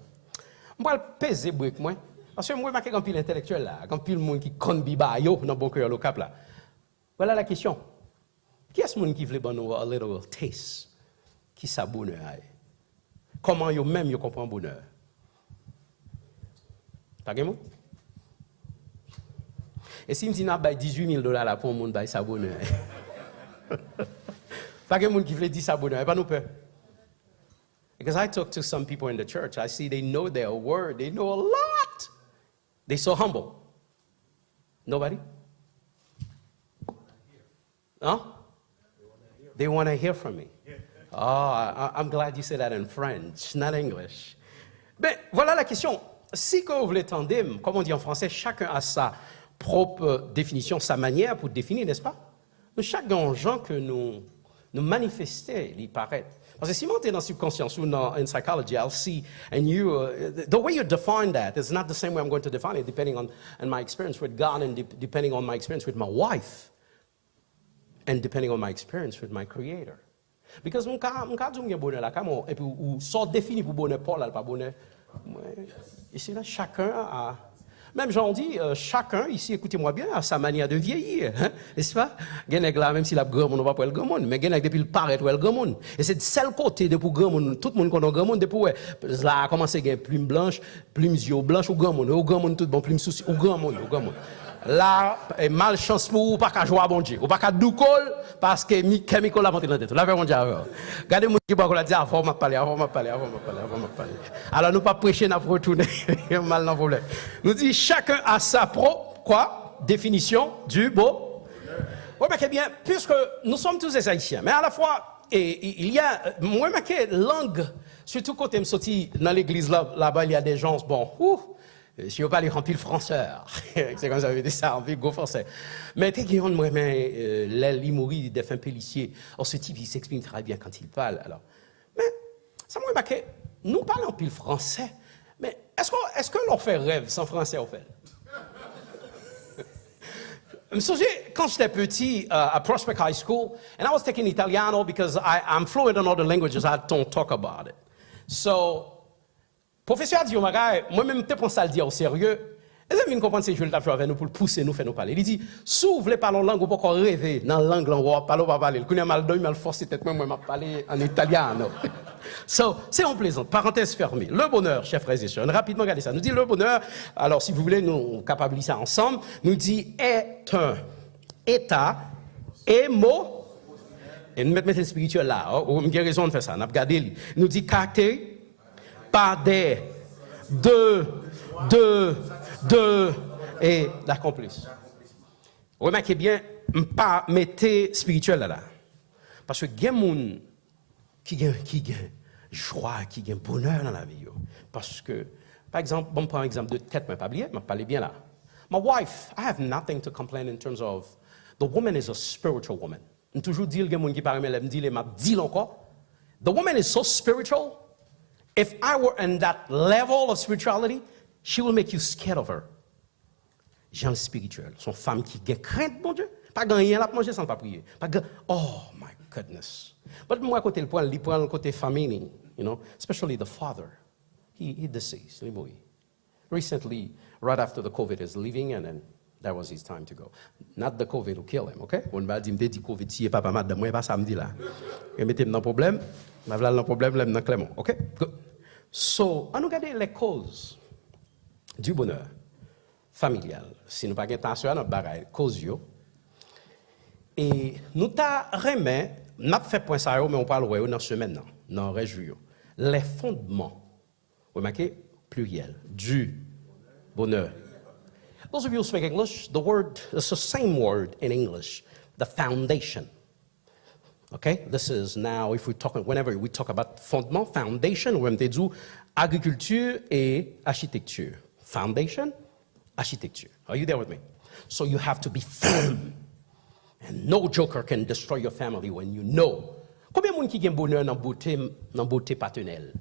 On va le peser pour moi. Parce que moi, je suis un pile intellectuel là, un pile monde qui connaît Biba yo dans bon cœur le cap là. Voilà la question. Qui est-ce monde qui veut bonheur a little taste? Qui ça bonheur? Comment yo même yo comprend bonheur? Pas que moi? Et si me dit n'a pas $18,000 là pour un monde bail ça bonheur. Pas que monde qui veut dire ça bonheur, pas nous peur. Because I talk to some people in the church, I see they know their word, they know a lot. They're so humble. Nobody? Huh? They want to hear from me. Oh, I'm glad you said that in French, not English. Ben, voilà la question. Si que vous voulez entendre, comme on dit en français, chacun a sa propre définition, sa manière pour définir, n'est-ce pas? Nous, chacun gens que nous manifester, il paraît. Parce que si vous êtes dans la subconscience ou in psychology, I'll see, and you, the way you define that is not the same way I'm going to define it, depending on my experience with God and depending on my experience with my wife, and depending on my experience with my Creator. Because mon cas du bonheur là, et puis ou sort défini pour bonheur, Paul là pas bonheur. Ici là, chacun a. Même j'en dis, chacun ici, écoutez-moi bien, a sa manière de vieillir, hein, n'est-ce pas? Genek là, même si la grand monde, on va pas le grand monde, mais Genek depuis le paraître, le grand monde. Et c'est de seul côté, depuis le grand monde, tout le monde connaît le grand monde, depuis là, a commencé à gagner plume blanche, plume yeux blanche, au grand monde, tout bon, plume souci, au grand monde. Là, malchance pour vous, pas qu'à jouer à bon Dieu, ou pas qu'à doucol, parce que chemical a monté dans la tête. Là, mon Dieu, regardez mon qui va dire, avant m'a parlé. Alors, nous pas prêcher, nous retourner, mal dans problème. Nous dit, chacun a sa propre, définition du beau. Oui, mais bien, puisque nous sommes tous des Haïtiens, mais à la fois, il y a, moi, ma langue, surtout quand je me sorti dans l'église là-bas, il y a des gens, bon, si on parle en pile français, c'est comme ça, on dit ça, en pile go français. Mais tu sais, moi, l'Imouri, des fins policiers, ce type, il s'exprime très bien quand il parle. Alors. Mais, ça m'a remarqué, nous parlons en pile français, mais est-ce que l'on fait rêve sans français, en fait? Je me souviens, quand j'étais petit, à Prospect High School, and I was taking Italiano because I'm fluent in other languages, I don't talk about it. So, professeur a dit, moi-même, je pense à le dire au sérieux. Et vous comprenez que je vais avec nous pour le pousser, nous faire nous parler. Il dit, si vous voulez parler en langue, vous pouvez encore rêver dans la langue, on va parler, on va parler. Le mal donné, mal forcé, peut-être moi, je vais parler en italien. So, c'est en plaisante. Parenthèse fermée. Le bonheur, chers frères et sœurs, rapidement regardez ça. Nous dit le bonheur, alors si vous voulez, nous capabiliser ça ensemble, nous dit est un état émo. Et nous mettons le spirituel là. On a raison de faire ça. On a regardé. Nous dit caractère par des deux et l'accomplisse. Remarquez bien, pas mettez spirituel là. Parce que il y a des gens qui gagnent joie, qui gagnent bonheur dans la vie. Parce que, par exemple, bon, prends l'exemple de tête, mais pas oublier, mais parlez bien là. My wife, I have nothing to complain in terms of, the woman is a spiritual woman. Je toujours dis, il y a des gens qui parlent, mais je dis encore, the woman is so spiritual. If I were in that level of spirituality, she will make you scared of her. Gens spirituels, son femme qui a crainte, mon Dieu, pas gagner la manger sans pas prier. Oh my goodness. But moi côté le point, le côté famille, you know, especially the father, he deceased, recently, right after the COVID is leaving, and then That was his time to go. Not the COVID who killed him, okay? On m'a dit, COVID, si papa madame, moi, pas samedi là. Et mettez dans problème, ma voilà dans problème, là, dans Clément, ok? Good. So, on regarde les causes du bonheur familial. Si nous pas attention à notre bagaille, cause yo. Et nous t'a remis, n'a fait point ça, mais on parle dans ce semaine, dans réjouir. Les fondements, vous remarquez, pluriel, du bonheur. Those of you who speak English, the word is the same word in English, the foundation. Okay, this is now, if we talk, whenever we talk about fondement, foundation, on va dire agriculture et architecture. Foundation, architecture. Are you there with me? So you have to be firm. And no joker can destroy your family when you know. Combien de monde qui gagne bonheur dans beauté paternelle?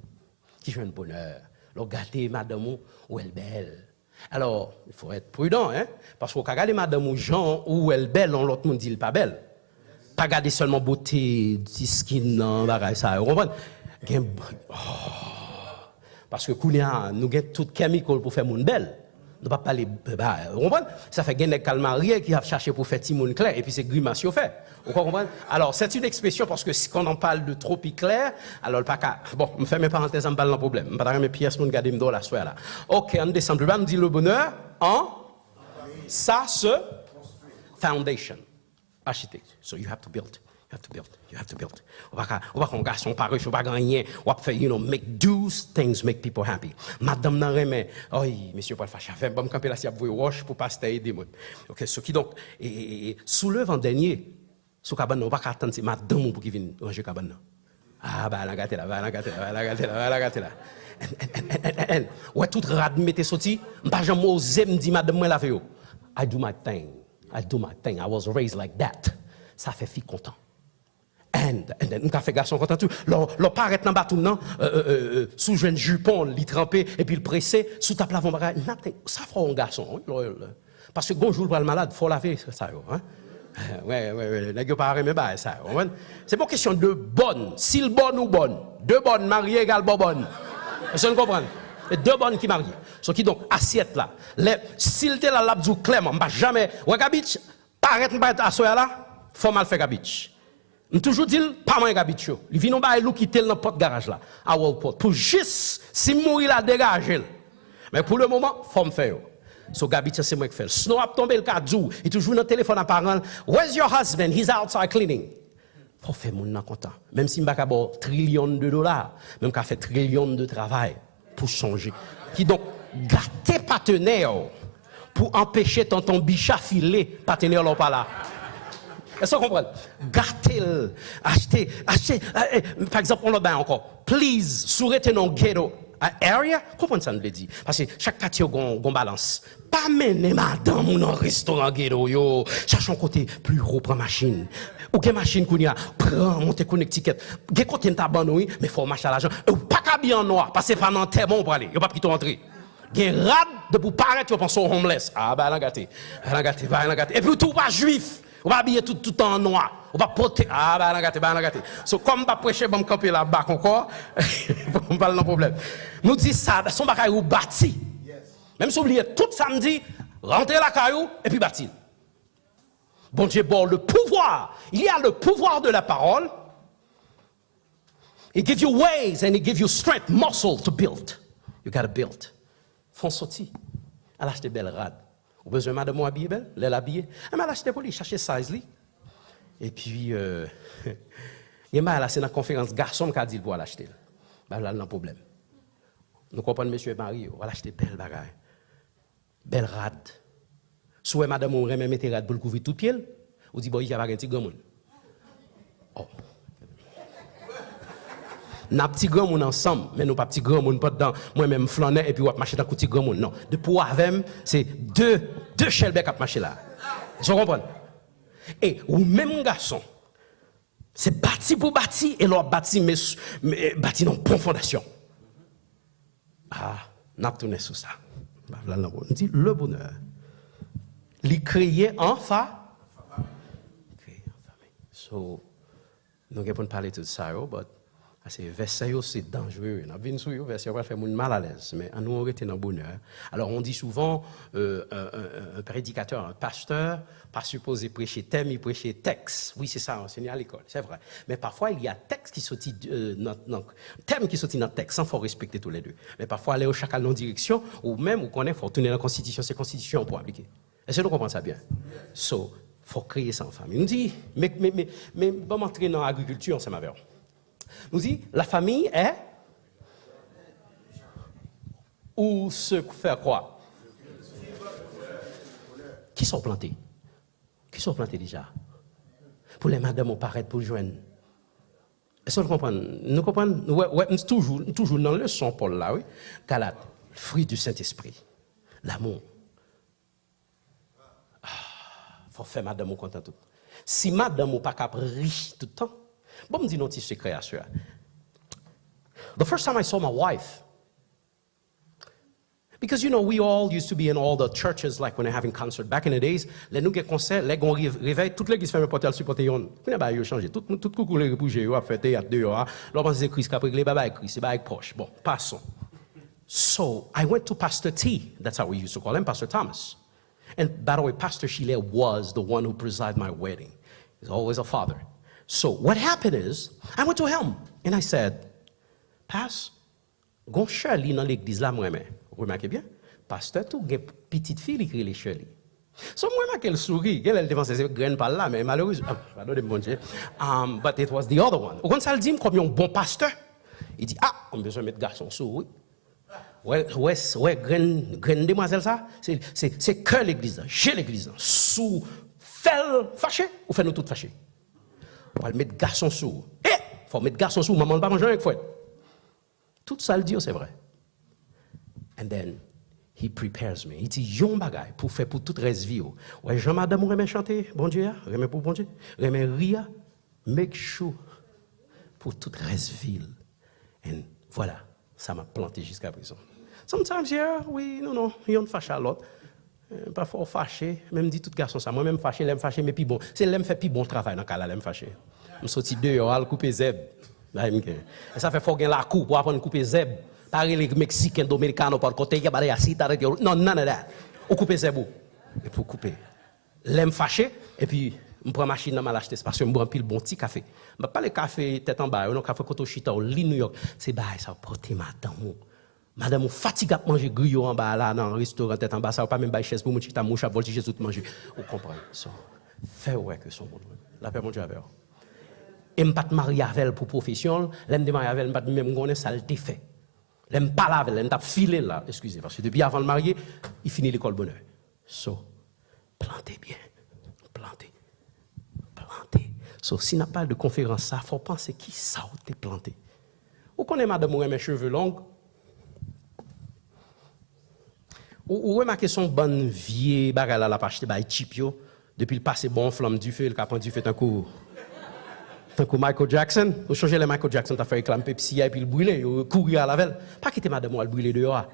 Qui joue un bonheur? Le gâter madame ou elle belle. Alors, il faut être prudent, hein? Parce qu'on regarde madame ou Jean ou elle belle, on l'autre monde dit elle pas belle. Pas regarder seulement beauté, petit skin, non, bagaille ça, vous comprenez? Parce que nous avons tout chimical pour faire monde belle. Nous pas parler, vous comprenez? Ça fait gagner calmarier qui a cherché pour faire Timon clair et puis c'est grimace qui fait. Vous comprenez? Alors c'est une expression parce que quand on parle de trop clair, alors pas qu'à bon, me fait mes parenthèses en parle d'un problème. Me pas mes pièces pour garder me la soirée là. OK, on descend plus bas, on dit le bonheur en ça se foundation architecte. So you have to build. You have to build. You have to build. On va qu'on garçon pareil, on va gagner, on va faire, make do things make people happy. Madame nan remet, monsieur Paul Facha, fait bon camper là si a vous wash pour pas aider moi. OK, ce qui donc soulève en dernier sous cabane on va attendre c'est madame pour qui vienne ranger cabane. Ah bah la gâté là. Ouais tout rad mettez sorti, pas jamais osé me dire madame moi la fait yo. I do my thing. I was raised like that. Ça fait fille content. And then, on fait garçon content tout. Le paraît dans bateau non, sous jeune jupon, li trempé et puis le pressé, sous ta plafond bagage, nothing. Ça fera un garçon. Parce que bonjour le malade, faut laver ça hein. Ouais, nèg pas aimer ba ça. C'est pas question de bonne, s'il bonne ou bonne. Deux bonnes mariées égale bonne. Vous comprenez? Deux bonnes qui marient. Ce qui donc assiette là. S'il te la labdou Clément, pas jamais. Ouais gabitch, paraît pas assoya là, faut mal faire gabitch. On toujours dit pas moins gabitch. Il vient ba lou quitter dans porte garage là, à Wallport pour juste si mourir la dégager. Mais pour le moment, faut me faire. So gabitch c'est moi qui fait. Snow a tombé le kadou, il toujours dans téléphone à parent. Where's your husband? He's outside cleaning. Faut faire mon content. Même si m'pa ka bon trillions de dollars, même qu'a fait trillions de travail pour changer. Qui donc gâter partenaire pour empêcher tonton Bichat filer partenaire là pas là. Est-ce que vous comprenez? Gâter, acheter, par exemple, on l'a bien encore. Please, sourete non ghetto area, comprenez ça nous le dit. Parce que chaque quartier a une balance. Pas mener madame ou dans restaurant ghetto, yo. Cherche un côté plus haut, prend machine. Ou quelle machine qu'on y a, prend, monte connect ticket. Quel côté t'as oui, mais faut marcher à l'argent. Ou pas qu'à bien en noir, passer par un terre bon pour aller. Yo pas plutôt entrer. Gen rad de pour paraître, yo pense au homeless. Ah, bah, l'engâté. Et puis tout pas juif. On va habiller tout en noir. On va porter. Ah, bah, l'engâté. So, comme va prêcher, bon, camper là-bas encore, on parle d'un problème. Nous dit ça, son bagaille ou bâti. Même si vous oubliez tout samedi, rentrer la caillou et puis bâtir. Bon Dieu, bon, le pouvoir. Il y a le pouvoir de la parole. It gives you ways and it gives you strength, muscle to build. You got to build. Font sorti. Elle a acheté belle rade. Vous avez besoin de madame habillée belle? Elle habillée. Elle m'a acheté pour lui chercher size li. Et puis, il m'a c'est dans la conférence garçon qui a dit pour l'acheter. Bah là, le problème. Nous comprenons monsieur Marie, on va l'acheter belle bagaille. Belle rade. Soit madame on remet mettre rade pour le couvrir tout pied. Ou dit bon, il y a pas un petit grand monde. Oh. N'a petit grand monde ensemble, mais nous pas petit grand monde pas dedans. Moi-même flaner et puis on va marcher dans petit grand monde. Non, de pour avec c'est deux Shelbeck à marcher là. Vous comprenez? Et ou même garçon, c'est bâti pour bâti et l'autre bâti mais bâti dans bonne fondation. Ah, n'a tourné sur ça. On dit le bonheur. Il créé en famille. So, nous allons parler de ça, but C'est verset, c'est dangereux. On a vu sur le verset, on va faire mal à l'aise. Mais nous, on était dans le bonheur. Alors, on dit souvent, un prédicateur, un pasteur, pas supposé prêcher thème, il prêcher texte. Oui, c'est ça, enseigner à l'école, c'est vrai. Mais parfois, il y a texte qui sortit, thème qui sortit dans le texte, sans faut respecter tous les deux. Mais parfois, aller au chacun dans direction, ou même, on connaît, il faut tourner la Constitution, c'est Constitution pour appliquer. Est-ce que nous comprenons ça bien? So, il faut créer ça en famille. On dit, mais bon, entrer dans l'agriculture, c'est ma verre. Nous dit, la famille est ou se faire quoi? Qui sont plantés? Qui sont plantés déjà? Pour les madames, on paraît pour joindre. Est-ce que vous comprenez? Nous comprenons? Ouais, toujours dans le son, Paul, là, oui. Galate, fruit du Saint-Esprit, l'amour. Il faut faire madame content tout. Si madame n'est pas capable de riche tout le temps, bon, me dis un petit secret à cela. The first time I saw my wife, because you know, we all used to be in all the churches, like when they're having concert. Back in the days, les nous get concert, les gon réveil, toute l'église fait un portal supporter yon. Puis bah yo changé, tout coucou les bouger, yo a fait théâtre dehors. Là pense c'est Christ qui a réglé baba Christ, c'est ba avec poche. Bon, passons. So, I went to Pastor T. That's how we used to call him, Pastor Thomas. And by the way, Pastor Chile was the one who presided my wedding. He's always a father. So what happened is, I went to him and I said, Pass, gon Shirley dans l'église là, moi, mais remarquez bien, pasteur tout, gen petite fille qui les Shirley. So moi, qu'elle sourit, elle défense ses graines par là, mais malheureusement, pardon de mon Dieu, but it was the other one. Quand ça le dit, comme un bon pasteur, il dit, ah, on a besoin de mettre garçon souris. Ouais, graine demoiselle ça, c'est que l'église, j'ai l'église, sous, fait fâché, ou fait nous toutes fâchés. On va le mettre garçon sous. Faut mettre garçon sous, maman ne va pas manger avec fouette. Tout ça le dit, c'est vrai. And then, he prepares me. Il dit, yon bagay, pour faire pour toute reste vie. Ouais, Jean-Madame, remet chanter, bon Dieu, remet pour bon Dieu, remet rire, make sure, pour toute reste ville. Et voilà, ça m'a planté jusqu'à présent. Sometimes, yeah, oui, non, yon fâche à l'autre. Pas fort fâché, même dit tout garçon ça. Moi-même fâché, l'aime fâché, mais puis bon. C'est l'aime fait puis bon travail dans le cas là, l'aime fâché. Je suis sorti dehors, al couper zeb. Et ça fait fort gain la coupe pour apprendre à couper zeb. Pareil les Mexicains, Dominicains, par côté, il y a des assis, non, none of that. Ou couper zeb ou. Et pour couper. L'aime fâché, et puis, je prends ma machine dans ma l'acheter parce que je bois un pile bon petit café. Je pas le café tête en bas, non café Koto Chita, au lit New York. C'est bah, ça porter madame. Madame fatigue à manger griot en bas là dans un restaurant tête en bas, ça va pas même bailler chaise pour manger ta mouche à voltiger tout manger. Vous comprenez ça? Fait ouais que son bon. La paix mon Dieu avec. Et me pas marier avec elle pour profession, l'aime de marier avec elle, pas même connaître ça le fait. L'aime pas avec elle, l'aime t'a filé là, excusez parce que depuis avant de marier, il finit l'école bonheur. So plantez bien. Plantez. So si n'a pas de conférence ça, faut penser qui ça t'es planté. Vous connaissez madame ou mes cheveux longs? Ou remarquez son bonne vieille bagarre la page de Chipio depuis le passé bon flamme du feu, le capon du feu un coup Michael Jackson, ou changer le Michael Jackson t'as fait réclamer Pepsi et puis le brûler, courir à la veille. Pas quitter madame ou le brûler dehors.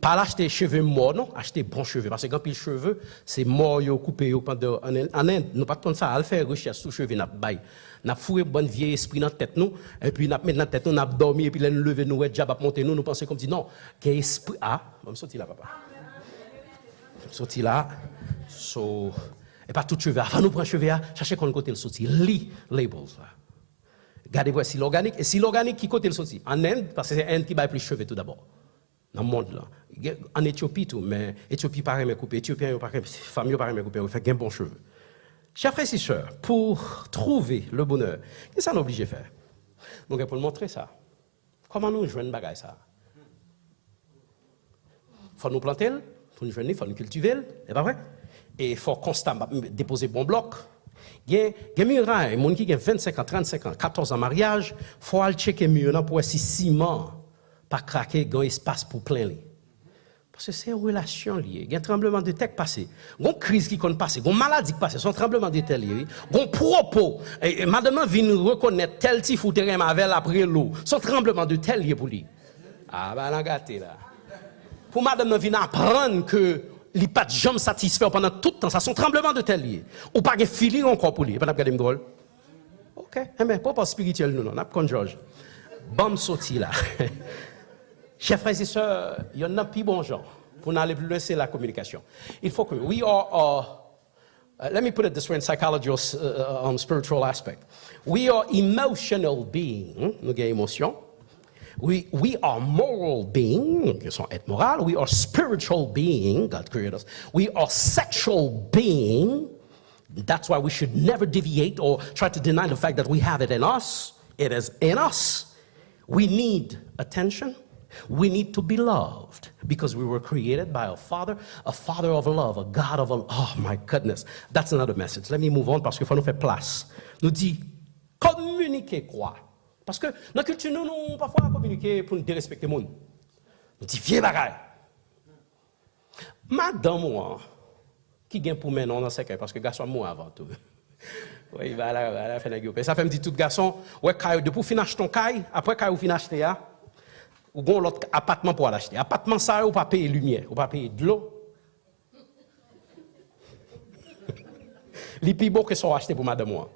Pas l'acheter cheveux morts non, acheter bons cheveux parce que quand pile cheveux, c'est mort yo coupé yo pendant en Inde, nous pas prendre ça, à faire recherche sur cheveux n'a bail. N'a fourré bonne vieille esprit dans tête nous et puis n'a mettre dans tête nous n'a dormi et puis l'en lever nous et diable monter nous penser comme dit non, qu'est esprit me sorti là papa. Sorti là so et pas tout cheveux avant nous prendre cheveux chercher qu'on côté le sorti li labels là. Regardez voir si l'organique et si l'organique qui côté le sorti en Inde parce que c'est Inde qui baille plus cheveux tout d'abord. Dans le monde là. En Éthiopie tout mais Éthiopie paraît me couper, Éthiopien paraît famille paraît me couper, on fait gain bon cheveux. Chers frères et sœurs, pour trouver le bonheur, qu'est-ce que ça nous oblige à faire? Donc, pour montrer ça, comment nous jouons une bagaille ça? Il faut nous planter, il faut nous jouer, il faut nous cultiver, c'est pas vrai? Et il faut constamment déposer bon bloc. Il y a des gens qui ont 25 ans, 35 ans, 14 ans de mariage, il faut aller checker mieux pour voir si ciment pas craquer, il y a un espace pour plein. Parce que c'est une relation liée. Il y a un tremblement de terre passé. Il y a une crise qui compte passer. Il y a une maladie qui passe. C'est un tremblement de terre lié. Il y a un propos. Et madame vient reconnaître tel type ou terrain avec après l'eau. C'est un tremblement de terre lié pour lui. Ah, ben, la gâté là. Pour madame vient apprendre que il n'est pas de jambe satisfait pendant tout le temps. Ça, c'est un tremblement de terre lié. Ou pas de feeling encore pour lui. Pas de regarder me drôle. Ok. Eh bien, pas spirituel, nous, non. N'a pas George. Bon sorti là. Chers frères et sœurs, il y en a plus bon genre. Pour n'aller plus loin, c'est la communication. Il faut que we are let me put it this way in psychology or spiritual aspect. We are emotional beings, nous avons émotion. We are moral beings, qui sont être moral. We are spiritual beings, God created us. We are sexual beings. That's why we should never deviate or try to deny the fact that we have it in us. It is in us. We need attention. We need to be loved because we were created by a father of love, a God of love. Oh my goodness. That's another message. Let me move on parce qu'il faut nous faire place. Nous dit, communiquer quoi? Parce que dans la culture, nous parfois communiquer pour nous dérespecter le monde. Nous dit, vieux bagaille. Madame, moi, qui gagne pour maintenant dans ce cas, parce que garçon, moi avant tout. Oui, il va là, faire la gueule. Ça fait me dire tout garçon, ouais, depuis fin acheter ton caille, après quand vous fin acheter ya, ou gon l'autre appartement pour l'acheter. Appartement ça ou pas payer lumière, ou pas payer de l'eau. Les plus beaux que sont achetés pour madame moi.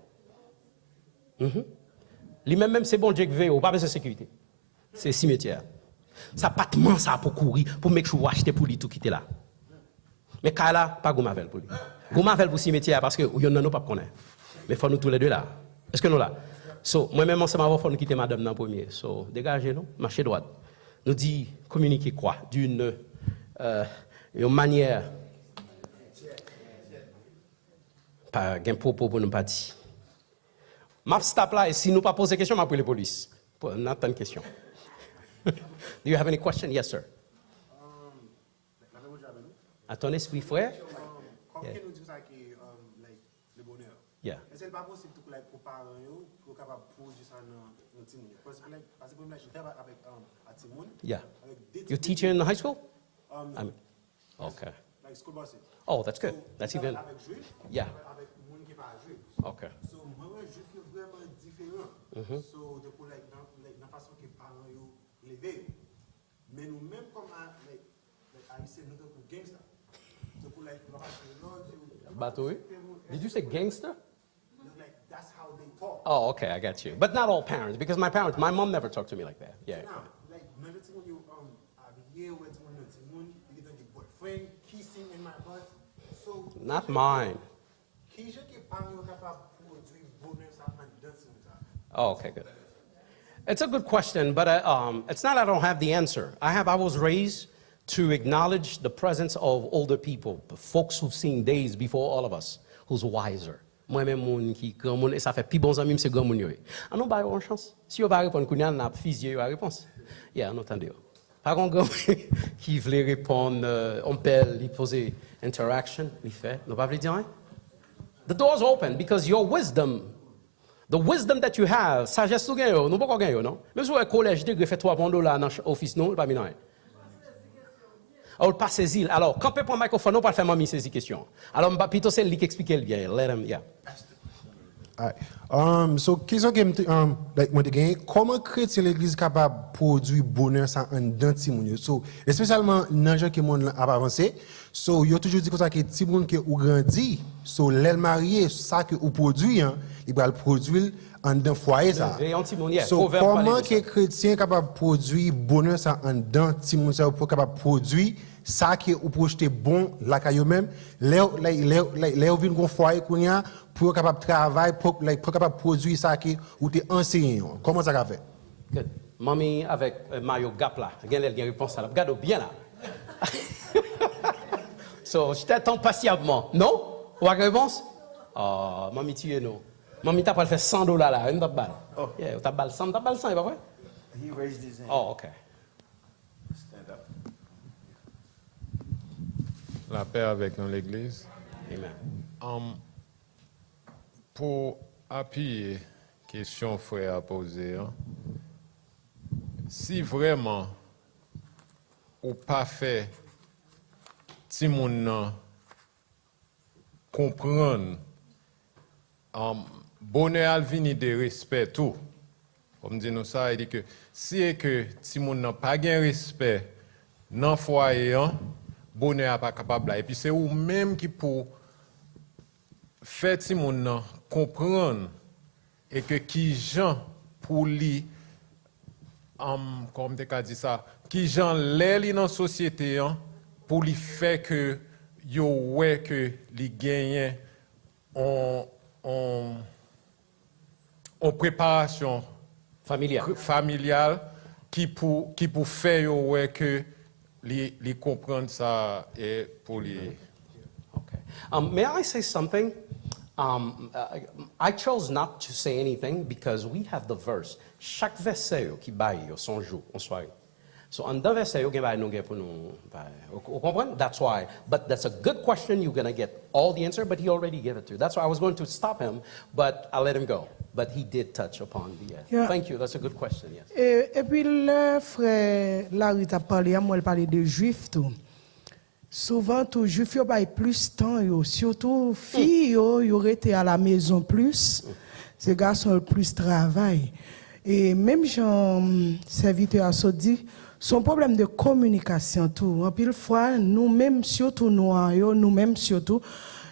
Les même c'est bon Dieu que veut, ou pas besoin de sécurité. C'est cimetière. Ça appartement ça pour courir, pour make sure acheter pour lui tout quitter là. Mais quand là pas Goumavel pour lui. Goumavel pour cimetière parce que y en a nous pas connaître. Mais faut nous tous les deux là. Est-ce que nous là? So moi-même ensemble avant faut nous quitter madame dans premier. So dégagez nous, marchez droite. Nous dit communiquer quoi d'une manière pas gain propos pour nous pas dire. M'a stop là et si nous pas poser question m'a appeler la police. Pour n'attendre question. Do you have any question? Yes sir. À ton esprit frère? Comme que nous disons ça qui le bonheur. Yeah. Est-ce que c'est pas possible pour parents pour capable produire ça dans Timoun? Parce que je travaille avec Timoun. Yeah. You're teaching in the high school? I mean, okay. Like school buses. Oh, that's good. That's even. Avec juif. Yeah. Avec monde qui pas juif. Okay. So moi juif est vraiment différent. So de pour la façon que parents yo lever. Mais nous même comme haïtien nous pour gangster. Donc pour Bateau? Did you say gangster? like that's how they talk. Oh, okay, I got you. But not all parents, because my mom never talked to me like that. Yeah. Now, like maybe when you here with when you get your boyfriend kissing in my butt. So Not mine. qui je qui parle yo capable produire bonheur ça en dansing ça. Oh, okay, good. It's a good question, but it's not I don't have the answer. I was raised to acknowledge the presence of older people, folks who've seen days before all of us, who's wiser. Moi-même, moun qui grand moun, et ça fait plus bons amis, c'est grand moun yo. Ah non, bah, on chance. Si on va répondre, qu'on y a un fusil, la réponse. Yeah, on entend. Par contre, grand qui voulait répondre, on peut lui poser interaction, lui fait. Non, pas voulez dire, hein? The door's open because your wisdom, the wisdom that you have, sagesse tout gagne, nous pas gagne, non? Même si vous êtes collège, vous fait $3 dans l'office, non, pas bien. Alors, pas saisir. Alors, quand on peut prendre le microphone, on ne peut pas faire mamie saisir question. Alors, plutôt c'est lui qui explique bien. Let him, yeah. Alright. So, question que like moi te comment chrétien l'église capable produire bonheur ça en dans Timoun? So, spécialement dans gens qui monde a avancé. So, yo toujours dit comme ça que Timoun que ou grandi, so l'aile marié ça que ou produit il va le produire en dans foyer ça. So, comment que chrétien capable produire bonheur ça en dans Timoun ça pour capable produire ça que ou projeter bon la caillou même les vinn gon foyer kounya pour capable travailler pour capable produire ça que ou te enseigner. Comment ça fait? Good. Mamie avec Mario Gap là, elle a une réponse à la. Regarde bien là. So, je t'attends patiemment. Non? Ou une réponse? Oh, mamie tu non. Mamie t'as pas fait $100 là, une balle. Oh, yeah, t'as balle 100, t'as balle 100, pas vrai? He raised his hand. Oh, okay. Stand up. La paix avec nous l'église. Amen. Pour appuyer question frère à poser, si vraiment ou pas fait si moun comprendre bonheur alvini de respect tout. Comme dit nous ça, il dit que si est que si moun n'a pas gain respect dans foyer, bonheur pas capable là. Et puis c'est ou même qui pour faire si moun comprendre et que qui gens pour lui comme tu as dit ça, qui j'en l'est dans la société pour lui faire que yo ouais que les gagnants en préparation familiale qui pour faire yo ouais que les comprendre ça et pour les Okay. May I say something? I chose not to say anything because we have the verse. Chaque verset qui baille son jour, en soirée. So, en deux versets, vous avez pour nous. Vous comprenez? That's why. But that's a good question. You're going to get all the answer, but he already gave it to you. That's why I was going to stop him, but I let him go. But he did touch upon the. Yeah. Thank you. That's a good question. Yes. Et puis, le frère Larry t'a parlé, moi, il parlait de juifs, tout. Souvent, tout juif, il y a plus de temps, yo. Surtout, filles, ils auraient été à la maison plus. Ces garçons ont plus de travail. Et même Jean, serviteur a dit, son problème de communication, tout. En pile fois, nous-mêmes, surtout nous-mêmes, surtout,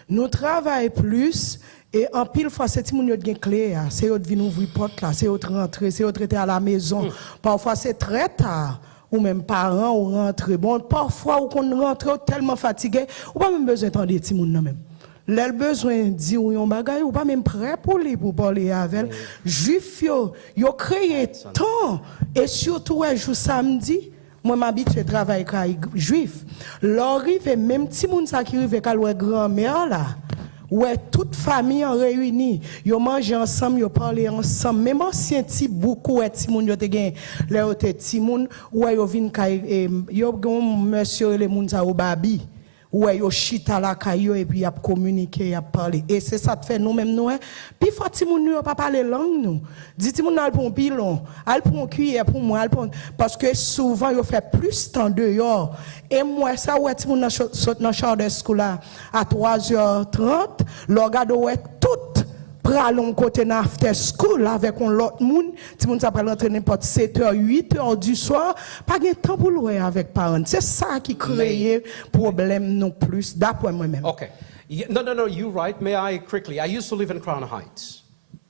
nous travaillons plus. Et en pile fois, c'est tout le monde qui a une clé, c'est eux qui viennent ouvrir la porte, c'est eux qui rentrent, c'est eux qui à la maison. Parfois, c'est très tard. Ou même parents ou rentrer. Bon, parfois, ou qu'on rentre tellement fatigué, ou pas même besoin d'entendre des petits monde même. L'elle besoin de dire ou yon bagay, ou pas même prêt pour lui pour parler avec. Juif yo créé temps et surtout un jour samedi, moi m'habitue à travailler avec juif. L'arrive même petit monde ça qui arrive avec grand-mère là. Ouais, toute famille en réunie, yo mange ensemble, yo parle ensemble. Même ancien ti beaucoup ouais ti moun yo te gen, là yo te ti moun, ouais yo vinn kay yo gon monsieur le moun sa ou babi. Ouais yo chita la kay yo et puis y a communiquer, y a parler. Et c'est ça te fait nous même nous. Puis faut ti moun yo pas parler langue nous. Dit ti moun al pon pilon, al pon cuillère pour moi, al pon parce que souvent yo fait plus temps dehors. Et moi ça ouais ti moun saute dans chambre de school là à 3h30, le regarde ouais tout pralon côté dans after school avec un l'autre monde, ti moun ça pral rentrer n'importe 7h 8h du soir, pas de temps pour jouer avec parents. C'est ça qui crée problème non plus d'après moi-même. Okay. No, you're right. May I quickly? I used to live in Crown Heights,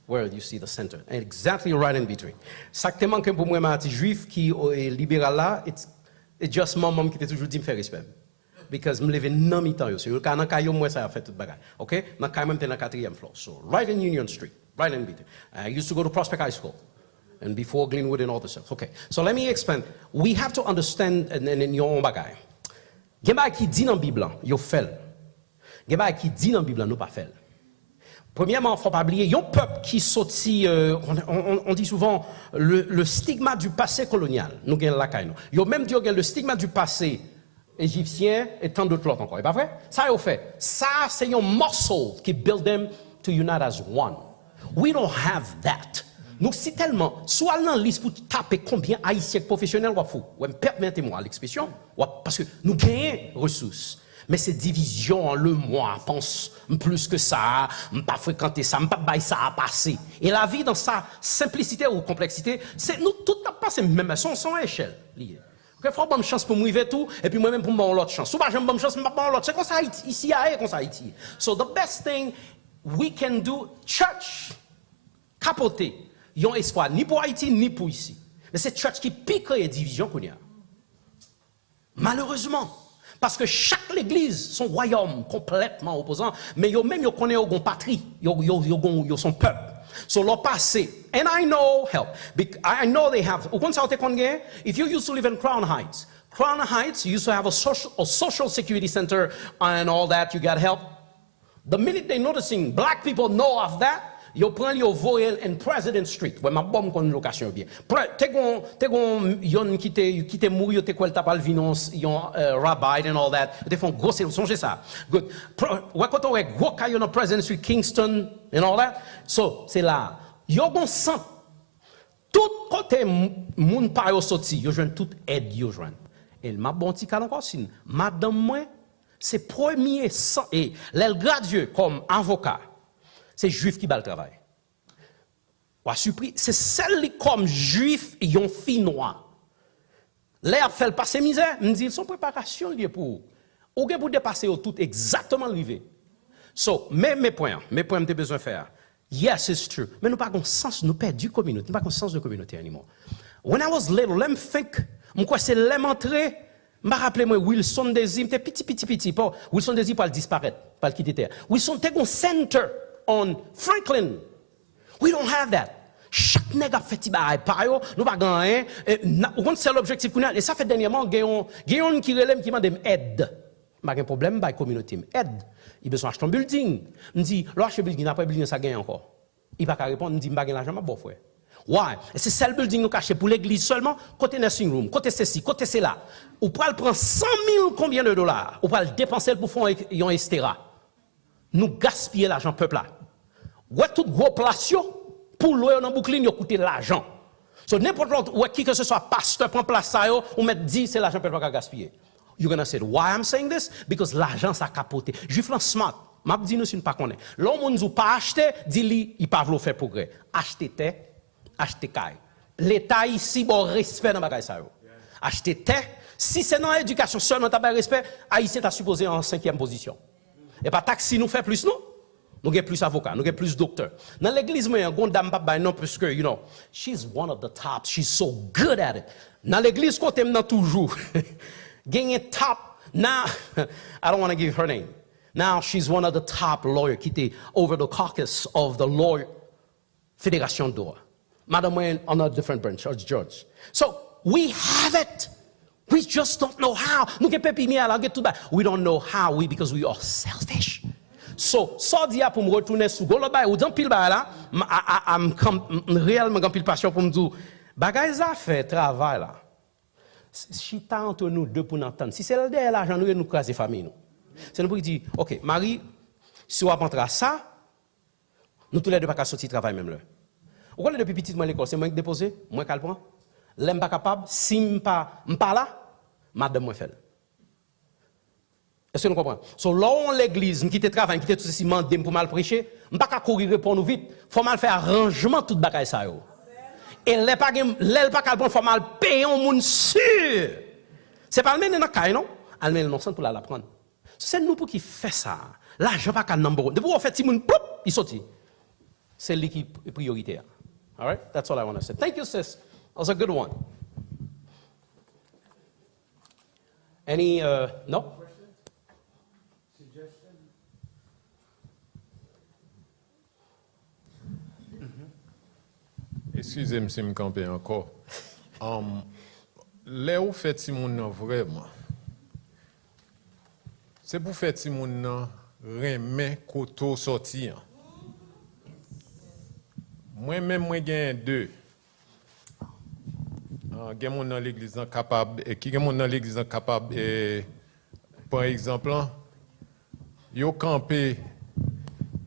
where you see the center, and exactly right in between. Exactement comme pour moi, ma juif qui est libéral là, it's just maman qui était toujours dit me faire respect. Because I'm living non mi-temps yo. So yo kana kayo moi ça a fait tout bagay. Okay? Na kay même t'es na 4e floor. So right in Union Street, right in between. I used to go to Prospect High School. And before Glenwood and all this stuff. Okay. So let me explain. We have to understand and yon bagay. Gen bagay qui dit dans Bible, yo fel. Gen bagay qui dit dans Bible, nous pas fel. Premièrement, il ne faut pas oublier, il y a un peuple qui sortit, on dit souvent, le stigma du passé colonial. Nous avons la caille. Il y a même dit le stigma du passé égyptien et tant d'autres encore. C'est pas vrai? Ça, il fait. Ça, c'est un muscle qui build them to unite as one. We don't have that. Donc, si tellement, soit dans la liste pour taper combien haïtiens professionnels ou fou, permettez-moi l'expression, parce que nous gagnons ressources. Mais ces divisions, le moi pense plus que ça, pas fréquenter ça, pas bailler ça à passer. Et la vie dans sa simplicité ou complexité, c'est nous tout n'a pas même son échelle liée. Il faut bonne chance pour moi tout et puis moi-même pour me l'autre chance. Ou pas j'aime bonne chance, mais pas l'autre. C'est comme ça ici comme ça Haïti. So the best thing we can do, church capoter, yon espoir ni pour Haïti ni pour ici. Mais c'est church qui pique les divisions qu'on y a. Malheureusement. Parce que chaque église, son royaume complètement opposant, mais yo même yo connaît yon patrie, yo son peuple. So leur passé, and I know help. I know they have. If you used to live in Crown Heights, you used to have a social security center and all that. You got help. The minute they noticing black people know of that, you prend your voyelle in President Street. Ouais, ma bombe kon location bien. Te gon yon qui te mouri, yo te kwel tapal vinon yon rabbi and all that. Te font gros songe ça. Good. Ouais koto ouais gros kayo no President Street, Kingston and all that. So, c'est là. Yo gon sang. Tout côté moun pa yo sorti, yo joine tout aide yo joine. Et ma bon ti kal encore sin. Madame moi, c'est premier sang et l'elle gradué comme avocat. C'est juif qui bat le travail. C'est celle comme juif et yon fille noire. L'air fait le passer misère, me dit son préparation liée pour ou bien pour dépasser tout exactement arrivé. So, mes points me besoin de faire. Yes, it's true. Mais nous pas un sens, nous perdons du communauté, nous pas un sens de communauté anymore. when I was little, let me think, moi c'est l'aime entrer, je me rappelle moi Wilson Désir, j'étais petit, pas Wilson Désir pas le disparaître, pas le quitter terre. Wilson take un center on Franklin. We don't have that. Chaque nègre a fait tibaï pa yo, nous pas gagner, on c'est l'objectif qu'on a et ça fait dernièrement gayon qui relève qui demande aide. Pas un problème ba communauté aide. Il besoin acheter un building. Me dit, l'acheter building n'a pas building ça gagne encore. Il pas répondre, me dit m'pa gagne l'argent ma bon frère. Why? Et c'est seul building nous caché pour l'église seulement, côté nursing room, côté ceci, côté cela. Ou pour prendre 100 000 combien de dollars, ou pour le dépenser pour faire un estera. Nous gaspiller l'argent peuple là. Ouais tout gros place pour louer dans boucline yo coûter l'argent. So n'importe l'autre qui que ce soit pasteur prend place ça yo, on met 10 c'est l'argent peuple pas gaspiller. You're going to say why I'm saying this? Because l'argent ça capoté. Juif là smart. M'a dit nous si nous pas connaît. L'homme nous pas acheter, dit li il pas vouloir faire progrès. Acheter terre, acheter caille. L'état ici bon respect dans bagay ça yo. Acheter terre, si c'est dans l'éducation seulement t'as pas respect, haïtien t'a supposé en 5e position. Et pas taxi nous fait plus non? Nous avons plus avocats, nous avons plus docteurs. Dans l'église, moi, une dame pas non parce que, you know, she's one of the tops. She's so good at it. Dans l'église, côté m'en toujours, gagné top. Now, I don't want to give her name. Now she's one of the top lawyers qui était over the caucus of the lawyer fédération de droit. Madam Wayne on a different branch, judge. So we have it. We just don't know how. Nous que pépinier à la get tout bas. We don't know how because we are selfish. So, ça dit pour me retourner sous golo bay ou dans pile bay là, am réellement grand pile passion pour me dire bagay ça fait travail là. Chita entre nous deux pour entendre. Si c'est le derrière l'argent nous craser famille nous. C'est nous pour dire OK, Marie, si on rentre à ça, nous tous les deux pas sortir travail même là. Vous connaissez depuis petit moi l'école, c'est moi qui déposer, moi qui le prend. L'aime pas capable, si m'pas là, madame moi fait. Est-ce que nous comprenons? So, là où l'église, nous quitte travail, quitte tout ceci, mandem pour mal prêcher, nous pas courir pour nous vite. Faut mal faire arrangement tout bagaille ça yo. Et les pas capable faut mal payer un monde sûr. C'est pas le même dans caille non? Elle met non pour la prendre. C'est nous pour qui fait ça. L'argent pas qu'un number 1. Depuis on fait petit monde plop, il sorti. C'est lui qui est prioritaire. All right? That's all I want to say. Thank you sis. That was a good one. Any no? Excusez-moi si je me campe encore. Là où fait si mon vraiment, c'est pour faire si mon remet koto sorti. Moi-même, moi gagne deux. Gagne mon dans l'église capable et qui gagne mon dans l'église capable par exemple, yo campé,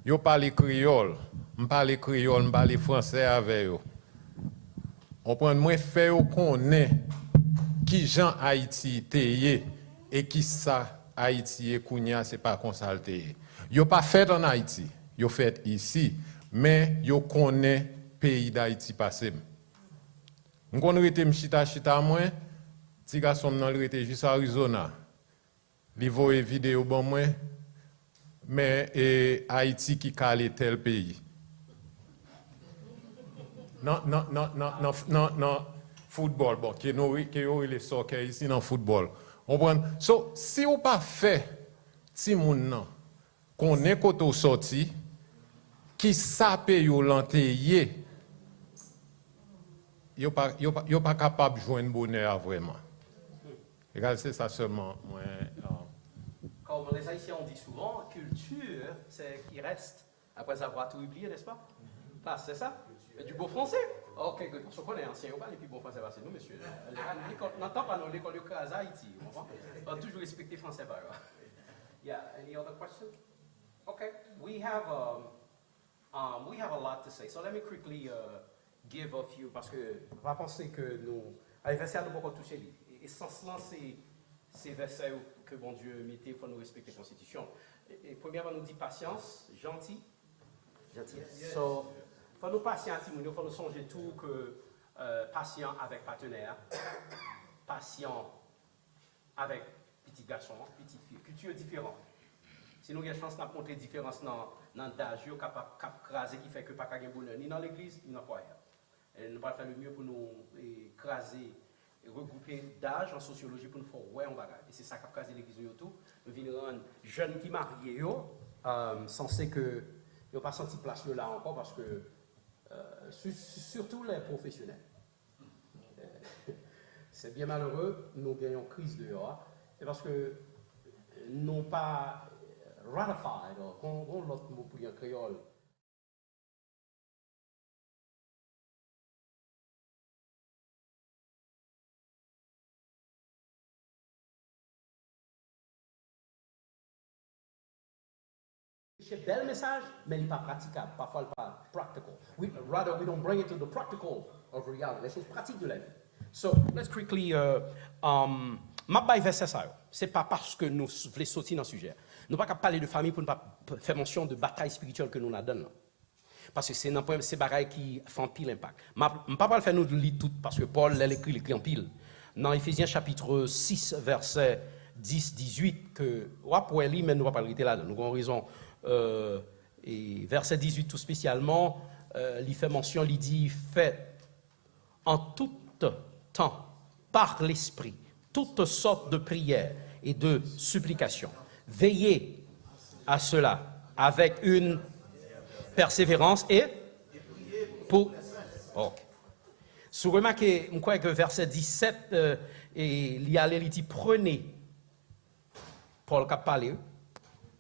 yo parle créole, me parle créole, me parle français avec yo. On prend moins fait qu'on est qui Jean Haïti teye et qui ça Haïti et Kounia c'est pas consulté. Yo pas fait en Haïti, yo fait ici, mais yo connaît pays d'Haïti passé. On connaît été chita moi, petit garçon nan rete juste Arizona. Li voye vidéo bon moi, mais Haïti qui calé tel pays. Non, football, bon, qui est le soccer ici dans football. On prend. So, si on pas fait, si moun nan, qu'on est koto sorti, qui sape yo lanteye, yo pas capable de joindre bonheur vraiment. Regarde, c'est ça seulement. Comme les Haïtiens ont dit souvent, culture, c'est qui reste après avoir tout oublié, n'est-ce pas? Là, c'est ça? Du beau français? Ok, parce qu'on est ancien, on parle plus bon français, c'est nous, monsieur. On n'entend pas dans l'école de Casa Haïti. On doit toujours respecter le français. Yeah, any other question? Okay, we have a lot to say. So let me quickly give a few, parce que on va penser que nous, les versets nous pas toucher. Essentiellement, c'est versets que bon Dieu mettait pour nous respecter la Constitution. Et premièrement, nous dit patience, gentil. So, il faut nous patienter, il faut nous songer tout que patient avec partenaire, patient avec petit garçon, petite fille, culture différente. Si nous avons chance de montrer différence dans l'âge, capable de craser qui fait que pas de bonheur ni dans l'église ni dans le foyer. Et nous va faire le mieux pour nous écraser, regrouper d'âge en sociologie pour nous faire ouais en bagage. Et c'est ça qui a crasé l'église tout. Nous venons rendre jeunes qui marient, censé que ils n'ont pas senti place là encore parce que surtout les professionnels. C'est bien malheureux, nous gagnons crise dehors, c'est parce que nous n'avons pas ratified, on l'autre mot pour en créole. C'est bel message, mais il n'est pas praticable. Parfois, il n'est pas practical. Rather, we don't bring it to the practical of reality, les choses pratiques de la vie. So, let's quickly, ma bail verset ça. C'est pas parce que nous voulons sortir dans le sujet. Nous ne pouvons pas parler de famille pour ne pas faire mention de bataille spirituelle que nous la donnons. Parce que c'est ces bagailles qui font pile impact. Je ne peux pas faire nous lire tout parce que Paul l'écrit en pile. Dans Éphésiens chapitre 6, verset 10-18, que pour lire, mais nous ne pouvons pas le lire là. Nous avons raison. Et verset 18 tout spécialement, il fait mention, il dit, fait en tout temps, par l'Esprit, toutes sortes de prières et de supplications. Veillez à cela avec une persévérance et pour... Oh. Si vous remarquez, je crois que verset 17, il dit, prenez, Paul a parlé,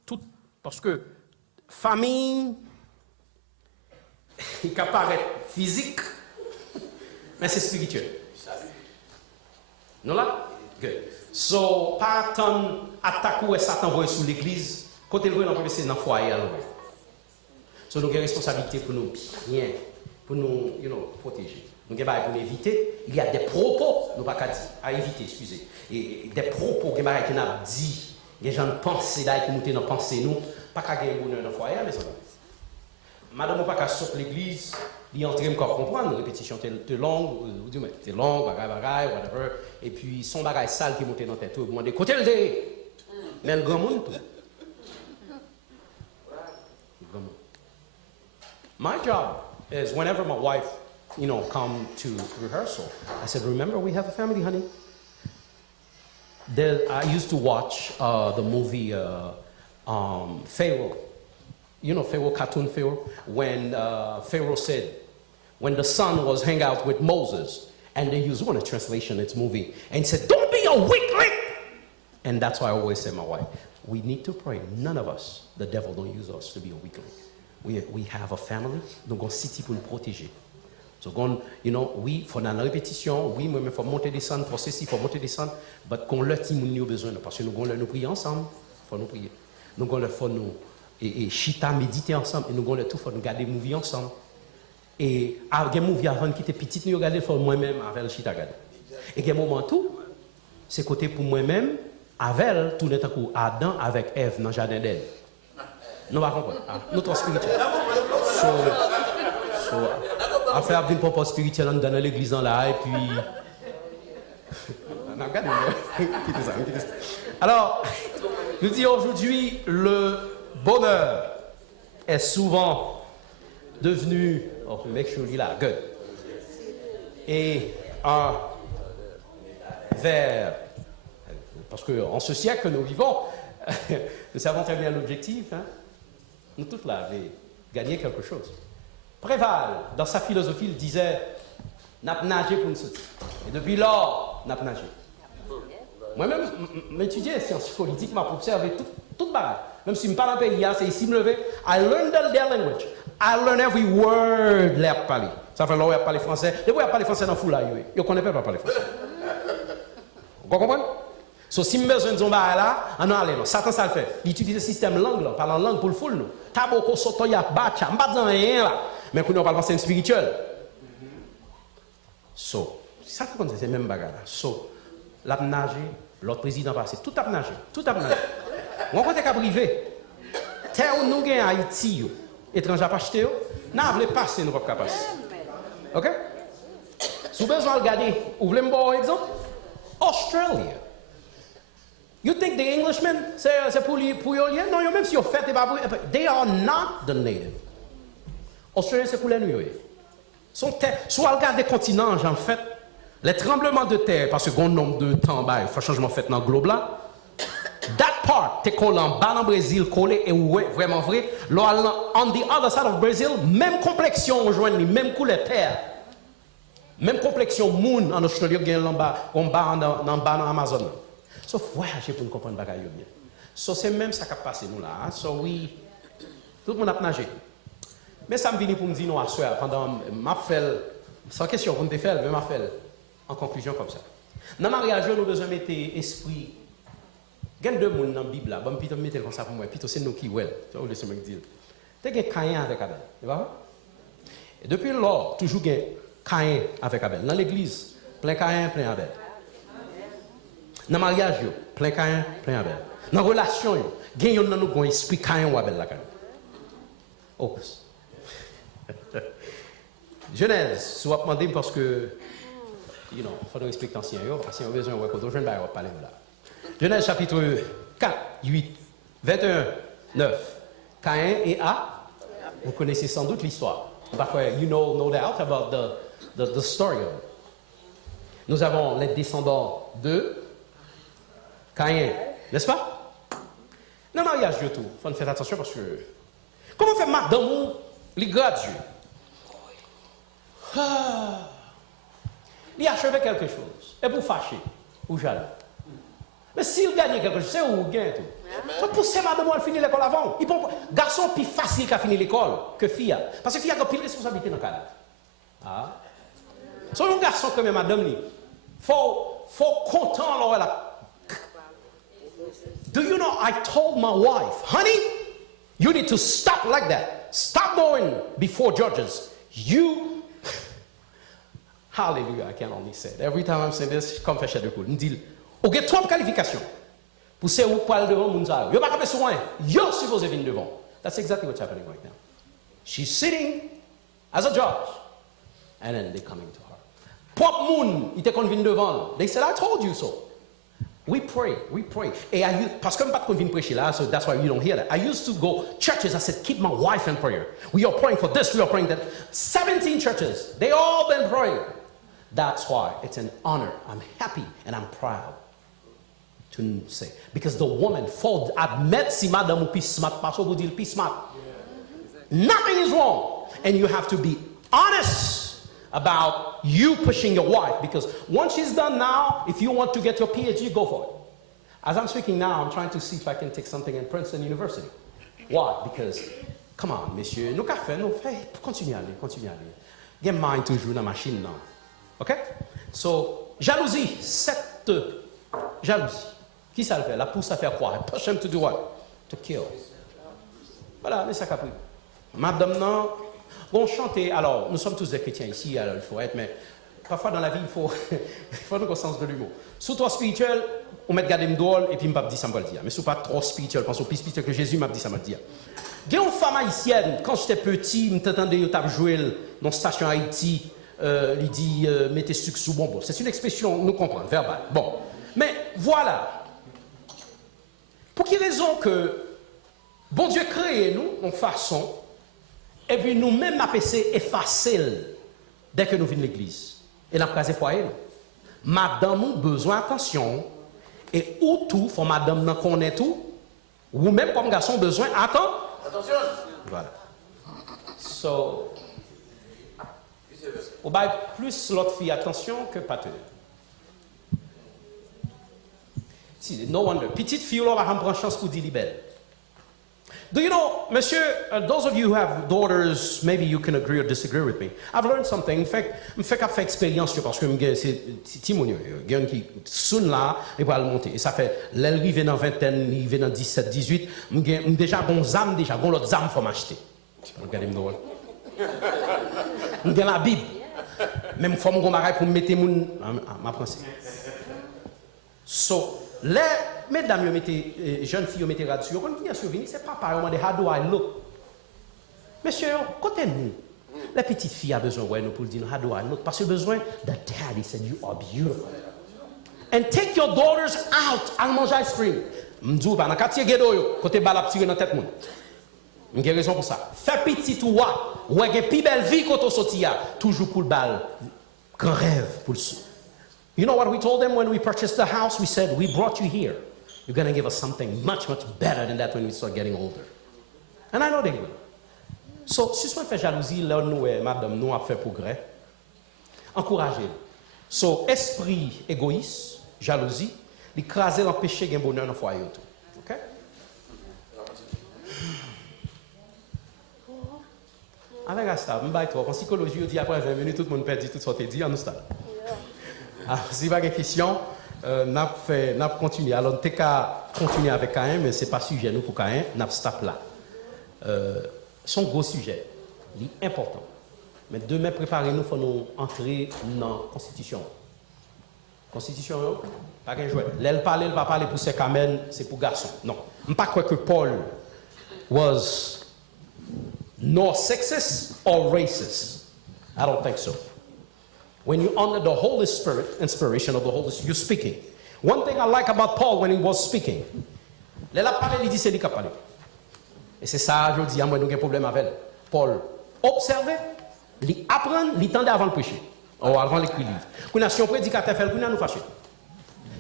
tout, parce que famille, il peut paraître physique, mais c'est spirituel. Nous là? Good. So, pas tant attaque où Satan voit sur l'église, côté le voit, c'est dans le foyer. So, nous avons une responsabilité pour nous bien, pour nous protéger. Nous avons pour éviter. Il y a des propos, nous ne pouvons pas dire, à éviter, excusez. Et des propos que nous avons dit, les gens pensent, qui montent dans pensée, nous, pas qu'à gagner bonheur dans le foyer, mais ça va. Madame, nous pas qu'à sortir l'église, il entre encore comprendre, répétition t'es longue, ou du moins t'es longue, bagaille, whatever, et puis son bagaille sale qui monte dans tête, vous demandez, côté le dé, mais le grand monde tout. My job is whenever my wife, come to rehearsal, I said, remember we have a family, honey. I used to watch the movie Pharaoh. You know Pharaoh, cartoon Pharaoh? When Pharaoh said, when the son was hanging out with Moses, and they used one of the translation, it's movie, and said, don't be a weakling. And that's why I always say, my wife, we need to pray. None of us, the devil don't use us to be a weakling. We have a family, donc on city pour nous protéger. So, oui, il faut dans la répétition, oui, mais il faut monter, descendre, il faut ceci, il faut monter, descendre, mais qu'on le timon nous besoin, parce que nous prier ensemble, il faut nous prier. Nous faut nous et chita méditer ensemble, et nous allons tout faut nous garder movie ensemble. Et des movie avant qui était petite, nous regarder faut moi-même avec le chita garder. Et des moment tout, c'est côté pour moi-même avec tout le temps Adam avec Ève dans le jardin d'Èden. Nous va comprendre. Notre spirituel. On fait un propos spirituel dans l'église là et puis. Alors, nous disons aujourd'hui, le bonheur est souvent devenu, make sure you là, good, et un vers, parce qu'en ce siècle que nous vivons, nous savons très bien l'objectif, hein, nous tous là avons gagné quelque chose. Préval, dans sa philosophie, il disait, n'a nagé pour nous sortir. Et depuis lors, n'a nagé. Moi-même, m'étudier les sciences politiques, m'a observé toute barre. Même si je ne parle pas pays, c'est ici me lever. I learned their language. I learned every word les parler. Ça fait longtemps qu'ils parlent français. Depuis qu'ils parlent français dans la foule, ils ne connaissent pas parler français. Vous comprenez? So, si je besoin de ce là, on allez non. Satan ça le fait. Il utilise le système langue, là, parle en langue pour le foule. Taboko sotoya bacha, je ne parle pas rien là. Mais quand on parle français spirituel. So, ça fait comme ça, c'est le même bagarre. So, l'a nagé, l'autre président passé, tout a nagé, tout a nagé. Mon côté qu'à privé, terre où nous gagnons Haïti, étrangers pas acheter, nous voulons passer, nous ne pouvons pas passer. Ok? Si vous besoin de regarder, vous voulez me donner un exemple? Australia. You think the Englishmen, c'est pour les non, même si vous faites des babouilles, they are not the native. Australia, c'est pour les New York. Son terre, soit regarder continent, en fait, les tremblements de terre, parce que grand nombre de temps, il faut changement fait dans le globe là. That part, t'es collé en bas dans le Brésil, collé, et ouais, vraiment vrai. Là, on the other side of Brazil, même complexion, on joint, même couleur terre. Même complexion, moon, en Australie, on bas dans Amazon. Sauf voyager pour nous comprendre les bagages bien. So, c'est même ça qui a passé nous là. So, oui, tout le monde a nagé. Mais ça me vient pour me dire, non, à soir, pendant ma fait, sans question, pour me faire, mais ma fait, en conclusion comme ça. Dans le mariage, nous avons besoin de mettre esprit. Il y a deux personnes dans la Bible, là, je vais mettre comme ça pour moi, plutôt c'est nous qui ouais, tu vas laisser me dire. Tu as Caïn avec Abel, tu vois? Et depuis lors, toujours il y a Caïn avec Abel. Dans l'église, plein Caïn, plein Abel. Dans le mariage, plein Caïn, plein Abel. Dans la relation, il y a un esprit Caïn ou Abel là. Oh. Genèse, si vous demandez parce que, il faut respecter l'ancien, parce qu'on a besoin de je ne vais pas parler là. Genèse chapitre 4, 8, 21, 9. Caïn et A, vous connaissez sans doute l'histoire. You know no doubt about the story of it. Nous avons les descendants de Caïn, n'est-ce pas? Dans le mariage, il faut faire attention parce que, comment faire madame, les gradués? Il achève quelque chose, et pour fâcher, ou jaloux. Mais s'il gagne quelque chose, c'est où il gagne tout. Il faut pousser madame à finir l'école avant. Garçon plus facile qu'à finir l'école que fille. Parce que fille a plus de responsabilité dans le cadre. Ah. So, un garçon comme madame, il faut content là. Do you know, I told my wife, honey, you need to stop like that. Stop going before judges. You, hallelujah, I can only say it. Every time I'm saying this, comme fait chez de cool. Il dit, vous avez trois qualifications. Pour ceux qui parlent devant Mounzao. Vous n'avez pas besoin. You're supposed to venir devant. That's exactly what's happening right now. She's sitting as a judge. And then they're coming to her. Pop Moon, il était convenu devant. They said, I told you so. We pray. Et parce que je ne pas convenu prêcher là, so that's why you don't hear that. I used to go churches, I said, keep my wife in prayer. We are praying for this, we are praying that. 17 churches, they all been praying. That's why it's an honor. I'm happy and I'm proud to say. Because the woman faut admettre si madame ou plus smart, parce que vous dites plus smart. Nothing is wrong. And you have to be honest about you pushing your wife. Because once she's done now, if you want to get your PhD, go for it. As I'm speaking now, I'm trying to see if I can take something in Princeton University. Why? Because, come on, messieurs, nous cafés, nous faisons, continuez à aller. Get mind toujours dans la machine, non? OK? So, jalousie, cette jalousie. Qui ça le fait? La pousse à faire quoi? Push him to do what? To kill. Voilà, mais ça qu'a pris. Madame, non. Bon, chanter, alors, nous sommes tous des chrétiens ici, alors il faut être, mais parfois dans la vie, il faut un sens de l'humour. Sous toi spirituel, on met garder drôle, et puis je ne dis ça, je vais le dire. Mais sous pas trop spirituel, parce que plus spirituel que Jésus, je dit ça, je vais le dire. Il y a une femme haïtienne, quand j'étais petit, je t'entendais, je joué dans la station Haïti, il dit, mettez sucre sous bonbon. C'est une expression, nous comprenons, verbale. Bon, mais voilà. Pour quelle raison que bon Dieu crée nous en façon, et puis nous-mêmes, nous avons effacé dès que nous venons de l'église. Et nous avons casé foyer. Madame a besoin d'attention. Et où tout, faut madame nous connaît tout. Ou même comme garçon, besoin attention. Voilà. So, on va plus l'autre fille attention que partenaire. Si, no wonder. Petite fille, on va prendre chance pour dire libelle. Do you know, monsieur, those of you who have daughters, maybe you can agree or disagree with me. I've learned something. In fact, je fais expérience parce que c'est Timonio, il y a un qui sonne là, et va le monter. Et ça fait, l'arrivée dans vingtaine, il vient dans 17, 18, déjà bon zam, déjà bon l'autre zam faut m'acheter. Regardez-moi drôle. Dans la Bible, même faut me comparer pour mettre mon, ma pensée. So, les mesdames, jeunes filles, mettez radio, quand ils sont venus, c'est papa, on m'a dit, how do I look? Monsieur, côté nous, la petite fille a besoin, ouais, nous pour dire, how do I look? Parce qu'elle a besoin, the daddy said, you are beautiful. And take your daughters out, à manger ice cream. M'dou, dans le quartier Guédo, côté balap tiré dans la tête, j'ai raison pour ça. Fais petit ou what? ouais, il y a plus belle vie quand on sortit, toujours pour le bal, grand rêve pour le sou. You know what we told them when we purchased the house? We said, we brought you here. You're going to give us something much, much better than that when we start getting older. And I know they will. So, si on fait jalousie, là, nous, madame, nous, a fait progrès. Encouragez. So, esprit égoïste, jalousie, l'écraser, l'empêcher de bonheur dans le foyer. OK? Avec Asta, je vais trop. En psychologie, on dit après 20 minutes, tout le monde perd tout ce qu'on dit, on nous stade. Alors, si vous avez des questions, nous continuer. Alors, nous avons continuer avec Caïn, mais ce n'est pas sujet nous pour Caïn, nous stop là. Son gros sujet, il est important. Mais demain, préparez-nous, il faut nous entrer dans la Constitution. Constitution, pas qu'un jouet. L'elle parle, elle va parler pour ses camènes, c'est pour garçons. Non. Je ne crois pas que Paul was nor sexist or racist. I don't think so. When you're under the Holy Spirit, inspiration of the Holy Spirit, you're speaking. One thing I like about Paul when he was speaking, il a parlé, il dit c'est lui qui a parlé. Et c'est ça, je dis, moi, nous avons un problème avec Paul. Observez, il apprend, il tendait avant le prêcher, ou avant l'écrire livre. Quand si un prédicateur fait, nous fâchons.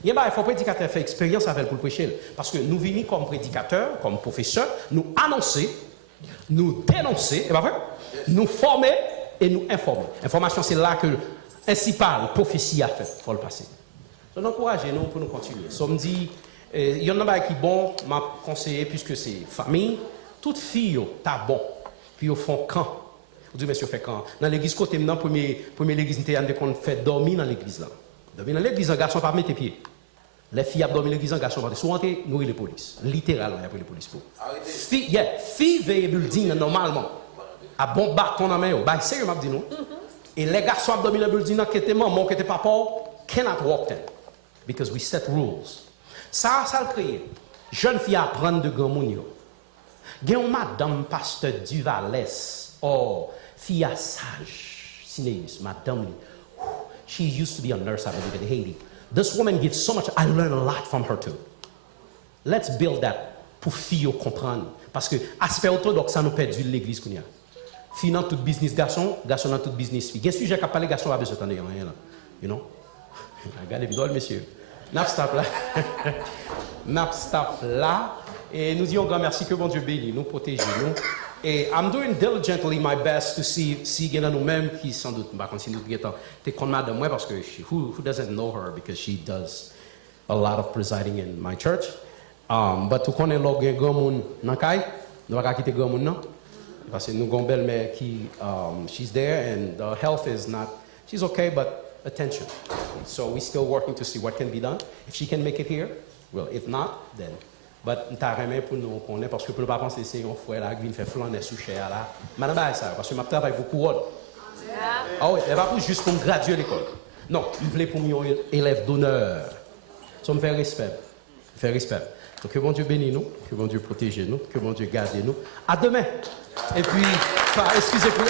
Il faut prédicateur faire expérience avec pour le prêcher. Parce que nous venons comme prédicateurs, comme professeurs, nous annoncer, nous dénoncer, et pas vrai? Nous former et nous informer. Information, c'est là que le principal prophétie a fait. Il faut le passer. Donc, encouragez-nous pour nous continuer. So, me dit, il y en a qui bon, m'a conseillé, puisque c'est famille, toute fille, t'as bon. Puis au fond, quand? Vous dites, monsieur, fait quand? Dans l'église, côté maintenant, première l'église, on fait dormir dans l'église là. Dormir dans l'église, un garçon pas mettre tes pieds. Les filles dorment dans l'église, un garçon pas. Souvent, tu nourris les polices. Littéralement, il y a les polices pour. Fille veille building normalement. À bon bâton dans la main, bah, sérieux, m'a dit non. Et les garçons dorment dans le building, qui étaient maman, qui étaient papa, cannot walk them. Because we set rules. Ça le crée. Jeune fille apprendre de grand monde. Il y a une madame pasteur Duvales. Oh, fille sage. Cinéus, madame. She used to be a nurse, I believe, in Haiti. This woman gives so much. I learned a lot from her too. Let's build that pour fille comprendre. Parce que aspect orthodoxe, ça nous perdu l'église qu'on y a. Fille dans tout business garçon, garçon dans tout business fille. Il y a un sujet qui a parlé garçon, va besoin de rien là. You know? Regardez, vidéo, monsieur. Napstap là. Napstap là. Et nous disons grand merci que bon Dieu bénisse, nous protège nous. Et I'm doing diligently my best to see il y a nous-mêmes qui sans doute va continuer de te connaître de moi parce que who doesn't know her because she does a lot of presiding in my church. But to connaître le grand monde dans caille, nous va pas quitter grand monde non. Parce que nous avons une belle-mère qui she's there and the health is not she's okay but attention. So we're still working to see what can be done. If she can make it here, well, if not, then. But t'as remis pour nous connaître parce que pour ne pas penser c'est un frère là qui vient faire flaner sous chair là. Madame ça parce que je travaille beaucoup. Ah oui, elle va pas juste pour me graduer l'école. Non, il voulait pour moi élève d'honneur. Ça me fait respect. Fait respect. Donc que bon Dieu bénisse nous, que bon Dieu protège nous, que bon Dieu garde nous. À demain. Et puis, excusez-moi.